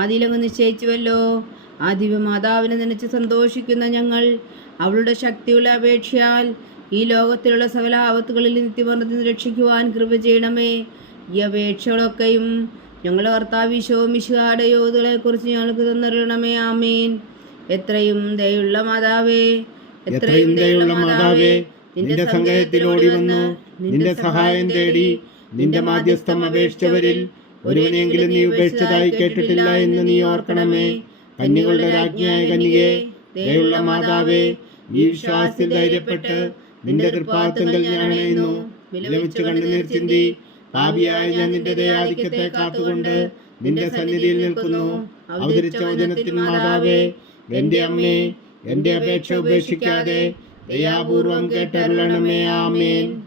ആദിയിലങ്ങ് നിശ്ചയിച്ചുവല്ലോ. ആ ദിവ്യമാതാവിനെ നനച്ച് സന്തോഷിക്കുന്ന ഞങ്ങൾ അവളുടെ ശക്തിയുള്ള അപേക്ഷയാൽ ഈ ലോകത്തിലുള്ള സകല ആപത്തുകളിൽ നിത്യമരണത്തിന് രക്ഷിക്കുവാൻ കൃപ ചെയ്യണമേ. ഈ അപേക്ഷകളൊക്കെയും ഞങ്ങളുടെ കർത്താവ് ഈശോ മിശിഹായുടെ യോഗ്യതകളെക്കുറിച്ച് ഞങ്ങൾക്ക് തന്നറിയണമേ. ആമേൻ. എത്രയും ദയുള്ള മാതാവേ, എത്രയും ദയുള്ള മാതാവേ, നിന്റെ സങ്കേതത്തിൽ ഓടി വന്നു നിന്റെ സഹായം തേടി നിന്റെ മാധ്യസ്ഥം അപേക്ഷിച്ചവരിൽ ഒരുവനെങ്കിലും നീ ഉപേക്ഷിച്ചതായി കേട്ടിട്ടില്ല എന്ന് നീ ഓർക്കണമേ. കന്യകളുടെ രാജ്ഞിയായ കന്യകേ, ദയുള്ള മാതാവേ, ഈ വിശ്വാസത്തിൽ ധൈര്യപ്പെട്ട് നിന്റെ തൃപ്പാദത്തിൽ ഞാൻ അണയുന്നു. വിലപിച്ച് കണ്ണുനീർ ചിന്തി പാപിയായ ഞാൻ നിന്റെ ദയാധിക്യത്തെ കാത്തുകൊണ്ട് നിന്റെ സന്നിധിയിൽ നിൽക്കുന്നു. അവതരിച്ച വചനത്തിൻ മാതാവേ, എന്റെ അമ്മേ, എന്റെ അപേക്ഷ ഉപേക്ഷിക്കാതെ ദയാപൂർവം കേട്ടരുളണമേ. ആമേൻ.